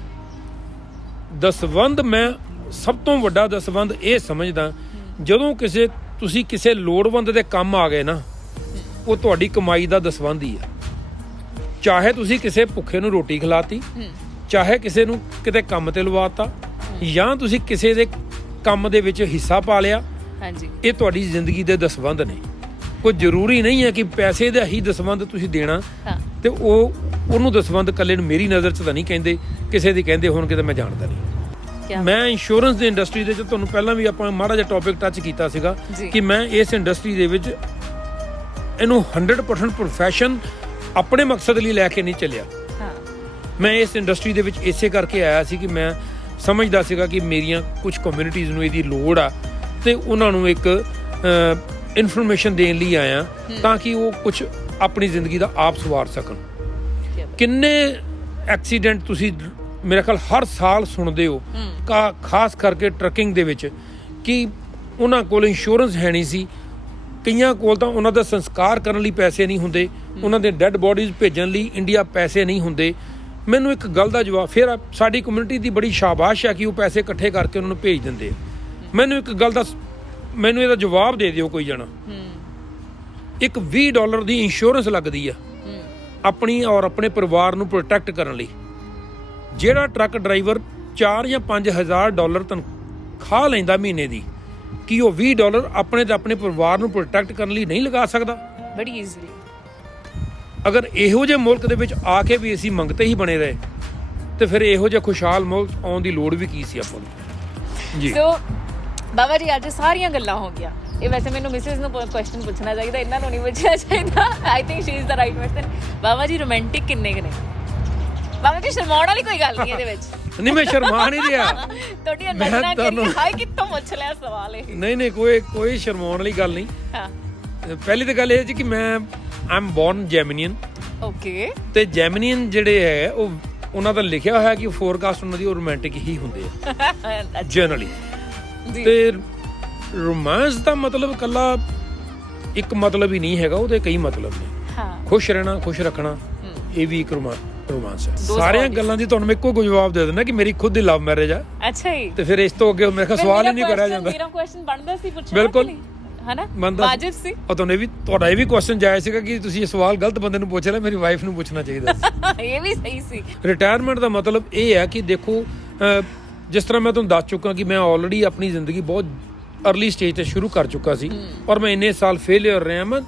ਦਸਵੰਧ ਮੈਂ ਸਭ ਤੋਂ ਵੱਡਾ ਦਸਵੰਧ ਇਹ ਸਮਝਦਾ ਜਦੋਂ ਤੁਸੀਂ ਕਿਸੇ ਲੋੜਵੰਦ ਦੇ ਕੰਮ ਆ ਗਏ ਨਾ ਉਹ ਤੁਹਾਡੀ ਕਮਾਈ ਦਾ ਦਸਵੰਧ ਹੀ ਆ ਚਾਹੇ ਤੁਸੀਂ ਕਿਸੇ ਭੁੱਖੇ ਨੂੰ ਰੋਟੀ ਖਿਲਾਤੀ ਚਾਹੇ ਕਿਸੇ ਨੂੰ ਕਿਤੇ ਕੰਮ ਤੇ ਲਵਾਤਾ ਜਾਂ ਤੁਸੀਂ ਕਿਸੇ ਦੇ ਕੰਮ ਦੇ ਵਿੱਚ ਹਿੱਸਾ ਪਾ ਲਿਆ ਹਾਂਜੀ ਇਹ ਤੁਹਾਡੀ ਜ਼ਿੰਦਗੀ ਦੇ ਦਸਵੰਧ ਨੇ ਕੋਈ ਜ਼ਰੂਰੀ ਨਹੀਂ ਹੈ ਕਿ ਪੈਸੇ ਦਾ ਹੀ ਦਸਵੰਧ ਤੁਸੀਂ ਦੇਣਾ ਤੇ ਉਹਨੂੰ ਦਸਵੰਧ ਇਕੱਲੇ ਨੂੰ ਮੇਰੀ ਨਜ਼ਰ 'ਚ ਤਾਂ ਨਹੀਂ ਕਹਿੰਦੇ ਕਿਸੇ ਦੀ ਕਹਿੰਦੇ ਹੋਣਗੇ ਤਾਂ ਮੈਂ ਜਾਣਦਾ ਨਹੀਂ ਮੈਂ ਇੰਸ਼ੋਰੈਂਸ ਦੀ ਇੰਡਸਟਰੀ ਦੇ 'ਚ ਤੁਹਾਨੂੰ ਪਹਿਲਾਂ ਵੀ ਆਪਾਂ ਮਾੜਾ ਜਿਹਾ ਟੌਪਿਕ ਟੱਚ ਕੀਤਾ ਸੀਗਾ ਕਿ ਮੈਂ ਇਸ ਇੰਡਸਟਰੀ ਦੇ ਵਿੱਚ ਇਹਨੂੰ 100% ਪ੍ਰੋਫੈਸ਼ਨ ਆਪਣੇ ਮਕਸਦ ਲਈ ਲੈ ਕੇ ਨਹੀਂ ਚੱਲਿਆ ਮੈਂ ਇਸ ਇੰਡਸਟਰੀ ਦੇ ਵਿੱਚ ਇਸੇ ਕਰਕੇ ਆਇਆ ਸੀ ਕਿ ਮੈਂ ਸਮਝਦਾ ਸੀਗਾ ਕਿ ਮੇਰੀਆਂ ਕੁਝ ਕਮਿਊਨਿਟੀਜ਼ ਨੂੰ ਇਹਦੀ ਲੋੜ ਆ ਤੇ ਉਹਨਾਂ ਨੂੰ ਇੱਕ ਇਨਫੋਰਮੇਸ਼ਨ ਦੇਣ ਲਈ ਆਇਆ ਤਾਂ ਕਿ ਉਹ ਕੁਝ ਆਪਣੀ ਜ਼ਿੰਦਗੀ ਦਾ ਆਪ ਸਵਾਰ ਸਕਣ ਕਿੰਨੇ ਐਕਸੀਡੈਂਟ ਤੁਸੀਂ ਮੇਰੇ ਖਿਆਲ ਹਰ ਸਾਲ ਸੁਣਦੇ ਹੋ ਖਾਸ ਕਰਕੇ ਟਰੱਕਿੰਗ ਦੇ ਵਿੱਚ ਕਿ ਉਹਨਾਂ ਕੋਲ ਇੰਸ਼ੋਰੈਂਸ ਹੈ ਨਹੀਂ ਸੀ ਕਈਆਂ ਕੋਲ ਤਾਂ ਉਹਨਾਂ ਦਾ ਸੰਸਕਾਰ ਕਰਨ ਲਈ ਪੈਸੇ ਨਹੀਂ ਹੁੰਦੇ ਉਹਨਾਂ ਦੇ ਡੈੱਡ ਬੋਡੀਜ਼ ਭੇਜਣ ਲਈ ਇੰਡੀਆ ਪੈਸੇ ਨਹੀਂ ਹੁੰਦੇ ਮੈਨੂੰ ਇੱਕ ਗੱਲ ਦਾ ਜਵਾਬ ਫਿਰ ਸਾਡੀ ਕਮਿਊਨਿਟੀ ਦੀ ਬੜੀ ਸ਼ਾਬਾਸ਼ ਹੈ ਕਿ ਉਹ ਪੈਸੇ ਇਕੱਠੇ ਕਰਕੇ ਉਹਨਾਂ ਨੂੰ ਭੇਜ ਦਿੰਦੇ ਮੈਨੂੰ ਇੱਕ ਗੱਲ ਦਾ ਮੈਨੂੰ ਇਹਦਾ ਜਵਾਬ ਦੇ ਦਿਓ ਕੋਈ ਜਣਾ ਇੱਕ $20 ਦੀ ਇੰਸ਼ੋਰੈਂਸ ਲੱਗਦੀ ਆ ਆਪਣੀ ਔਰ ਆਪਣੇ ਪਰਿਵਾਰ ਨੂੰ ਪ੍ਰੋਟੈਕਟ ਕਰਨ ਲਈ ਜਿਹੜਾ ਟਰੱਕ ਡਰਾਈਵਰ 4 ਜਾਂ $5,000 ਤਨਖਾਹ ਲੈਂਦਾ ਮਹੀਨੇ ਦੀ ਕੀ ਉਹ $20 ਆਪਣੇ ਤੇ ਆਪਣੇ ਪਰਿਵਾਰ ਨੂੰ ਪ੍ਰੋਟੈਕਟ ਕਰਨ ਲਈ ਨਹੀਂ ਲਗਾ ਸਕਦਾ ਬੜੀ ਈਜ਼ੀਲੀ ਅਗਰ ਇਹੋ ਜਿਹੇ ਮੁਲਕ ਦੇ ਵਿੱਚ ਆ ਕੇ ਵੀ ਅਸੀਂ ਮੰਗਤੇ ਹੀ ਬਣੇ ਰਹੇ ਤੇ ਫਿਰ ਇਹੋ ਜਿਹਾ ਖੁਸ਼ਹਾਲ ਮੁਲਕ ਆਉਣ ਦੀ ਲੋੜ ਵੀ ਕੀ ਸੀ ਆਪਾਂ ਨੂੰ ਜੀ ਸੋ ਬਾਬਾ ਜੀ ਅੱਜ ਸਾਰੀਆਂ ਗੱਲਾਂ ਹੋ ਗਿਆ ਇਹ ਵੈਸੇ ਮੈਨੂੰ ਮਿਸਿਸ ਨੂੰ ਕੁਐਸਚਨ ਪੁੱਛਣਾ ਚਾਹੀਦਾ ਇਹਨਾਂ ਨੂੰ ਨਹੀਂ ਪੁੱਛਣਾ ਚਾਹੀਦਾ I think she is the right person Baba ji romantic ਕਿੰਨੇ ਕੁ ਨੇ ਬਾਬਾ ਜੀ ਸ਼ਰਮਾਉਣ ਵਾਲੀ ਕੋਈ ਗੱਲ ਨਹੀਂ ਇਹਦੇ ਵਿੱਚ ਨਹੀਂ ਮੈਂ ਸ਼ਰਮਾ ਨਹੀਂ ਰਿਹਾ ਤੁਹਾਡੀ ਨਜ਼ਰਾਂ ਕਿੰਨੀ ਹਾਈ ਕਿੱਥੋਂ ਪੁੱਛ ਲਿਆ ਸਵਾਲ ਇਹ ਨਹੀਂ ਕੋਈ ਸ਼ਰਮਾਉਣ ਵਾਲੀ ਗੱਲ ਨਹੀਂ ਹਾਂ ਪਹਿਲੀ ਤਾਂ ਗੱਲ ਇਹ ਜੀ ਕਿ ਮੈਂ ਆਮ ਬੋਰਨ ਜੈਮਨੀਅਨ ਓਕੇ ਤੇ ਜੈਮਨੀਅਨ ਜਿਹੜੇ ਹੈ ਉਹਨਾਂ ਦਾ ਲਿਖਿਆ ਹੋਇਆ ਕਿ ਫੋਰਕਾਸਟ ਉਹਨਾਂ ਦੀ ਰੋਮਾਂਟਿਕ ਹੀ ਹੁੰਦੇ ਆ ਜਨਰਲੀ ਤੇ ਰੋਮਾਂਸ ਦਾ ਮਤਲਬ ਇਕੱਲਾ ਇੱਕ ਮਤਲਬ ਹੀ ਨਹੀਂ ਹੈਗਾ, ਉਹਦੇ ਕਈ ਮਤਲਬ ਨੇ। ਖੁਸ਼ ਰਹਿਣਾ, ਖੁਸ਼ ਰੱਖਣਾ, ਇਹ ਵੀ ਇੱਕ ਰੋਮਾਂਸ ਹੈ। ਸਾਰੀਆਂ ਗੱਲਾਂ ਦੀ ਤੁਹਾਨੂੰ ਮੈਂ ਇੱਕੋ ਜਵਾਬ ਦੇ ਦਿੰਦਾ ਕਿ ਮੇਰੀ ਖੁਦ ਦੀ ਲਵ ਮੈਰਿਜ ਆ। ਅੱਛਾ ਜੀ। ਤੇ ਫਿਰ ਇਸ ਤੋਂ ਅੱਗੇ ਮੇਰੇ ਕੋਲ ਸਵਾਲ ਹੀ ਨਹੀਂ ਕਰਿਆ ਜਾਂਦਾ। ਮੇਰਾ ਕੁਐਸਚਨ ਬਣਦਾ ਸੀ ਪੁੱਛਣਾ। ਬਿਲਕੁਲ ਹਨਾ, ਵਾਜਿਬ ਸੀ। ਉਹ ਤੁਹਾਡਾ ਇਹ ਵੀ ਕੁਐਸਚਨ ਜਾਇਜ਼ ਸੀਗਾ ਕਿ ਤੁਸੀਂ ਇਹ ਸਵਾਲ ਗਲਤ ਬੰਦੇ ਨੂੰ ਪੁੱਛ ਲਿਆ, ਮੇਰੀ ਵਾਈਫ ਨੂੰ ਪੁੱਛਣਾ ਚਾਹੀਦਾ ਸੀ। ਇਹ ਵੀ ਸਹੀ ਸੀ। ਰਿਟਾਇਰਮੈਂਟ ਦਾ ਮਤਲਬ ਇਹ ਹੈ ਕਿ ਦੇਖੋ, ਜਿਸ ਤਰ੍ਹਾਂ ਮੈਂ ਤੁਹਾਨੂੰ ਦੱਸ ਚੁੱਕਾ ਕਿ ਮੈਂ ਆਲਰੇਡੀ ਆਪਣੀ ਜ਼ਿੰਦਗੀ ਬਹੁਤ ਅਰਲੀ ਸਟੇਜ ਤੇ ਸ਼ੁਰੂ ਕਰ ਚੁੱਕਾ ਸੀ ਔਰ ਮੈਂ ਇੰਨੇ ਸਾਲ ਫੇਲਿਅਰ ਰਿਹਾ। ਮੈਂ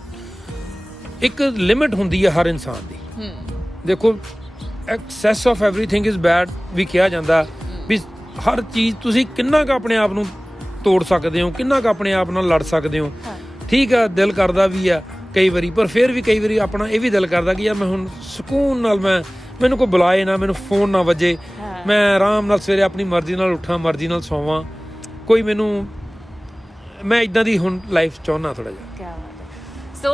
ਇੱਕ ਲਿਮਿਟ ਹੁੰਦੀ ਹੈ ਹਰ ਇਨਸਾਨ ਦੀ। ਦੇਖੋ, excess of everything is bad ਵੀ ਕਿਹਾ ਜਾਂਦਾ ਵੀ ਹਰ ਚੀਜ਼ ਤੁਸੀਂ ਕਿੰਨਾ ਕੁ ਆਪਣੇ ਆਪ ਨੂੰ ਤੋੜ ਸਕਦੇ ਹੋ, ਕਿੰਨਾ ਕੁ ਆਪਣੇ ਆਪ ਨਾਲ ਲੜ ਸਕਦੇ ਹੋ। ਠੀਕ ਆ, ਦਿਲ ਕਰਦਾ ਵੀ ਆ ਕਈ ਵਾਰੀ, ਪਰ ਫਿਰ ਵੀ ਕਈ ਵਾਰੀ ਆਪਣਾ ਇਹ ਵੀ ਦਿਲ ਕਰਦਾ ਕਿ ਯਾਰ ਮੈਂ ਹੁਣ ਸਕੂਨ ਨਾਲ ਮੈਨੂੰ ਕੋਈ ਬੁਲਾਏ ਨਾ, ਮੈਨੂੰ ਫੋਨ ਨਾ ਵੱਜੇ, ਮੈਂ ਆਰਾਮ ਨਾਲ ਸਵੇਰੇ ਆਪਣੀ ਮਰਜ਼ੀ ਨਾਲ ਉੱਠਾਂ, ਮਰਜ਼ੀ ਨਾਲ ਸੌਵਾਂ। ਕੋਈ ਮੈਂ ਇਦਾਂ ਦੀ ਹੁਣ ਲਾਈਫ ਚਾਹੁੰਦਾ ਥੋੜਾ ਜਿਹਾ। ਸੋ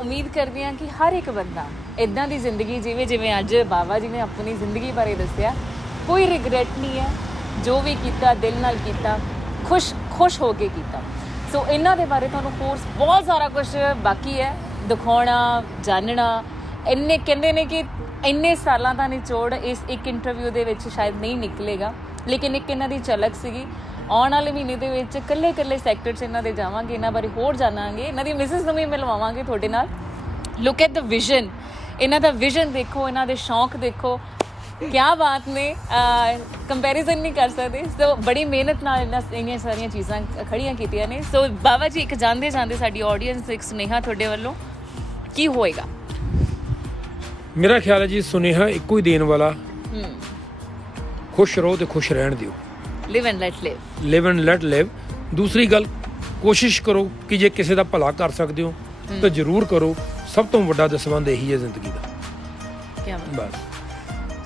ਉਮੀਦ ਕਰਦੀ ਹਾਂ ਕਿ ਹਰ ਇੱਕ ਬੰਦਾ ਇਦਾਂ ਦੀ ਜ਼ਿੰਦਗੀ ਜਿਵੇਂ ਜਿਵੇਂ ਅੱਜ ਬਾਬਾ ਜੀ ਨੇ ਆਪਣੀ ਜ਼ਿੰਦਗੀ ਬਾਰੇ ਦੱਸਿਆ, ਕੋਈ ਰਿਗਰੈਟ ਨਹੀਂ ਹੈ। ਜੋ ਵੀ ਕੀਤਾ ਦਿਲ ਨਾਲ ਕੀਤਾ, ਖੁਸ਼ ਹੋ ਕੇ ਕੀਤਾ। ਸੋ ਇਹਨਾਂ ਦੇ ਬਾਰੇ ਤੁਹਾਨੂੰ ਕੋਰਸ ਬਹੁਤ ਸਾਰਾ ਕੁਝ ਬਾਕੀ ਹੈ ਦਿਖਾਉਣਾ, ਜਾਣਨਾ। ਇੰਨੇ ਕਹਿੰਦੇ ਨੇ ਕਿ ਇੰਨੇ ਸਾਲਾਂ ਦਾ ਨਿਚੋੜ ਇਸ ਇੱਕ ਇੰਟਰਵਿਊ ਦੇ ਵਿੱਚ ਸ਼ਾਇਦ ਨਹੀਂ ਨਿਕਲੇਗਾ, ਲੇਕਿਨ ਇੱਕ ਇਹਨਾਂ ਦੀ ਝਲਕ ਸੀਗੀ। ਆਉਣ ਵਾਲੇ ਮਹੀਨੇ ਦੇ ਵਿੱਚ ਇਕੱਲੇ ਸੈਕਟਰ 'ਚ ਇਹਨਾਂ ਦੇ ਜਾਵਾਂਗੇ, ਇਹਨਾਂ ਬਾਰੇ ਹੋਰ ਜਾਣਾਂਗੇ, ਇਹਨਾਂ ਦੀ ਮਿਸਿਸ ਨੂੰ ਵੀ ਮਿਲਵਾਵਾਂਗੇ ਤੁਹਾਡੇ ਨਾਲ। ਲੁੱਕ ਐਟ ਦ ਵਿਜ਼ਨ, ਇਹਨਾਂ ਦਾ ਵਿਜ਼ਨ ਦੇਖੋ, ਇਹਨਾਂ ਦੇ ਸ਼ੌਂਕ ਦੇਖੋ, ਕਿਆ ਬਾਤ ਨੇ, ਕੰਪੈਰੀਜ਼ਨ ਨਹੀਂ ਕਰ ਸਕਦੇ। ਸੋ ਬੜੀ ਮਿਹਨਤ ਨਾਲ ਇੰਨੀਆਂ ਸਾਰੀਆਂ ਚੀਜ਼ਾਂ ਖੜੀਆਂ ਕੀਤੀਆਂ ਨੇ। ਸੋ ਬਾਬਾ ਜੀ, ਇੱਕ ਜਾਂਦੇ ਸਾਡੀ ਆਡੀਅנס ਇੱਕ ਸੁਨੇਹਾ ਤੁਹਾਡੇ ਵੱਲੋਂ ਕੀ ਹੋਏਗਾ? ਮੇਰਾ ਖਿਆਲ ਹੈ ਜੀ, ਸੁਨੇਹਾ ਇੱਕੋ ਹੀ ਦੇਣ ਵਾਲਾ, ਖੁਸ਼ ਰਹੋ ਤੇ ਖੁਸ਼ ਰਹਿਣ ਦਿਓ। Live and let live, live and let live. ਦੂਸਰੀ ਗੱਲ, ਕੋਸ਼ਿਸ਼ ਕਰੋ ਕਿ ਜੇ ਕਿਸੇ ਦਾ ਭਲਾ ਕਰ ਸਕਦੇ ਹੋ ਤਾਂ ਜ਼ਰੂਰ ਕਰੋ। ਸਭ ਤੋਂ ਵੱਡਾ ਦਸਵੰਧ ਇਹੀ ਹੈ ਜ਼ਿੰਦਗੀ ਦਾ। ਕਿਆ ਬਸ।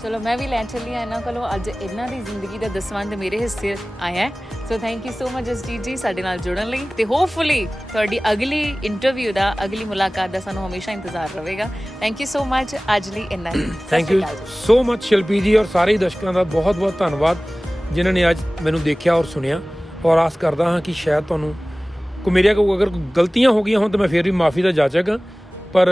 ਚਲੋ, ਮੈਂ ਵੀ ਲੈਣ ਚੱਲੀ ਹਾਂ ਇਹਨਾਂ ਕੋਲੋਂ। ਅੱਜ ਇਹਨਾਂ ਦੀ ਜ਼ਿੰਦਗੀ ਦਾ ਦਸਵੰਧ ਮੇਰੇ ਹਿੱਸੇ ਆਇਆ। So thank you so much Jasjit ਜੀ ਸਾਡੇ ਨਾਲ ਜੁੜਨ ਲਈ, ਤੇ ਹੋਪਫੁਲੀ ਤੁਹਾਡੀ ਅਗਲੀ ਇੰਟਰਵਿਊ ਦਾ, ਅਗਲੀ ਮੁਲਾਕਾਤ ਦਾ ਸਾਨੂੰ ਹਮੇਸ਼ਾ ਇੰਤਜ਼ਾਰ ਰਹੇਗਾ। Thank you so much. ਅੱਜ ਲਈ ਇੰਨਾ ਹੀ। Thank you so much Shilpi ji, ਔਰ ਸਾਰੇ ਦਰਸ਼ਕਾਂ ਦਾ ਬਹੁਤ ਬਹੁਤ ਧੰਨਵਾਦ ਜਿਨ੍ਹਾਂ ਨੇ ਅੱਜ ਮੈਨੂੰ ਦੇਖਿਆ ਔਰ ਸੁਣਿਆ। ਔਰ ਆਸ ਕਰਦਾ ਹਾਂ ਕਿ ਸ਼ਾਇਦ ਤੁਹਾਨੂੰ ਮੇਰੀਆਂ ਅਗਰ ਗਲਤੀਆਂ ਹੋ ਗਈਆਂ ਹੋਣ ਤਾਂ ਮੈਂ ਫਿਰ ਵੀ ਮਾਫੀ ਦਾ ਜਾਚਕ ਹਾਂ, ਪਰ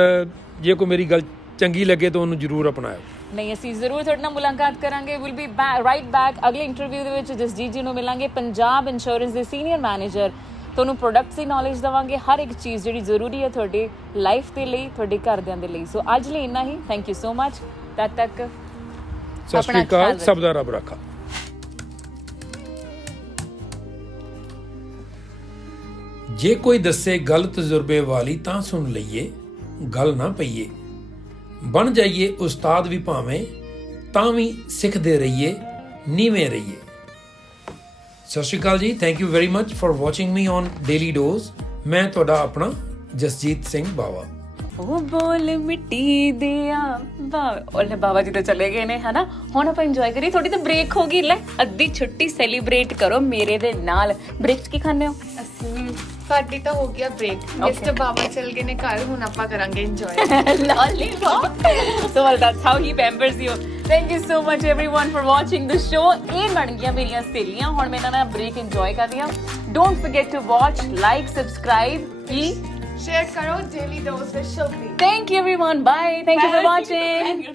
ਜੇ ਕੋਈ ਮੇਰੀ ਗੱਲ ਚੰਗੀ ਲੱਗੇ ਤਾਂ ਉਹਨੂੰ ਜ਼ਰੂਰ ਅਪਣਾਇਓ। ਨਹੀਂ, ਅਸੀਂ ਜ਼ਰੂਰ ਤੁਹਾਡੇ ਨਾਲ ਮੁਲਾਕਾਤ ਕਰਾਂਗੇ। Will be right back. ਅਗਲੇ ਇੰਟਰਵਿਊ ਦੇ ਵਿੱਚ ਜਸਜੀਤ ਜੀ ਨੂੰ ਮਿਲਾਂਗੇ, ਪੰਜਾਬ ਇੰਸ਼ੋਰੈਂਸ ਦੇ ਸੀਨੀਅਰ ਮੈਨੇਜਰ। ਤੁਹਾਨੂੰ ਪ੍ਰੋਡਕਟਸ ਦੀ ਨੌਲੇਜ ਦੇਵਾਂਗੇ, ਹਰ ਇੱਕ ਚੀਜ਼ ਜਿਹੜੀ ਜ਼ਰੂਰੀ ਹੈ ਤੁਹਾਡੀ ਲਾਈਫ ਦੇ ਲਈ, ਤੁਹਾਡੇ ਘਰਦਿਆਂ ਦੇ ਲਈ। ਸੋ ਅੱਜ ਲਈ ਇੰਨਾ ਹੀ। Thank you so much. ਤਦ ਤੱਕ ਸਤਿ ਸ਼੍ਰੀ ਅਕਾਲ। ਸਭ ਦਾ ਰੱਬ ਰਾਖਾ। ਜੇ ਕੋਈ ਦੱਸੇ ਗੱਲ ਤਜਰਬੇ ਵਾਲੀ ਤਾਂ ਸੁਣ ਲਈਏ, ਗੱਲ ਨਾ ਪਈਏ। ਬਣ ਜਾਈਏ ਉਸਤਾਦ ਵੀ ਭਾਵੇਂ, ਤਾਂ ਵੀ ਸਿੱਖਦੇ ਰਹੀਏ, ਨੀਵੇਂ ਰਹੀਏ। ਸਤਿ ਸ਼੍ਰੀ ਅਕਾਲ ਜੀ। Thank you very much for watching me on daily dose. ਮੈਂ ਤੁਹਾਡਾ ਆਪਣਾ ਜਸਜੀਤ ਸਿੰਘ ਬਾਵਾ। ਉਹ ਬੋਲ ਮਿੱਟੀ ਦਿਆ ਬਾਵਾ। ਬਾਬਾ ਜੀ ਤਾਂ ਚਲੇ ਗਏ ਨੇ, ਹਨਾ। ਹੁਣ ਆਪਾਂ ਇੰਜੋਏ ਕਰੀਏ। ਤੁਹਾਡੀ ਤਾਂ ਬ੍ਰੇਕ ਹੋ ਗਈ, ਲੈ ਅੱਧੀ ਛੁੱਟੀ ਸੈਲੀਬ੍ਰੇਟ ਕਰੋ ਮੇਰੇ ਦੇ ਨਾਲ। ਬ੍ਰੇਕ ਕੀ ਖਾਂਦੇ ਹੋ? ਅਸੀਂ ਸਾਡੀ ਤਾਂ ਹੋ ਗਿਆ ਬ੍ਰੇਕ। ਮਿਸਟਰ ਬਾਬਾ ਚਲ ਗਏ ਨੇ ਘਰ, ਹੁਣ ਆਪਾਂ ਕਰਾਂਗੇ enjoy. Lollipop. So that's how he pampers you. Thank you so much everyone for watching the show. ਇਹ ਬਣ ਗਈਆਂ ਮੇਰੀਆਂ ਸਹੇਲੀਆਂ। ਹੁਣ ਮੈਂ ਇਹਨਾਂ ਨਾਲ ਬ੍ਰੇਕ ਇੰਜੋਏ ਕਰਦੀ ਹਾਂ। Don't forget to watch, like, subscribe, share करो daily dose with Shilpi. Thank you everyone. Bye. Thank you for watching.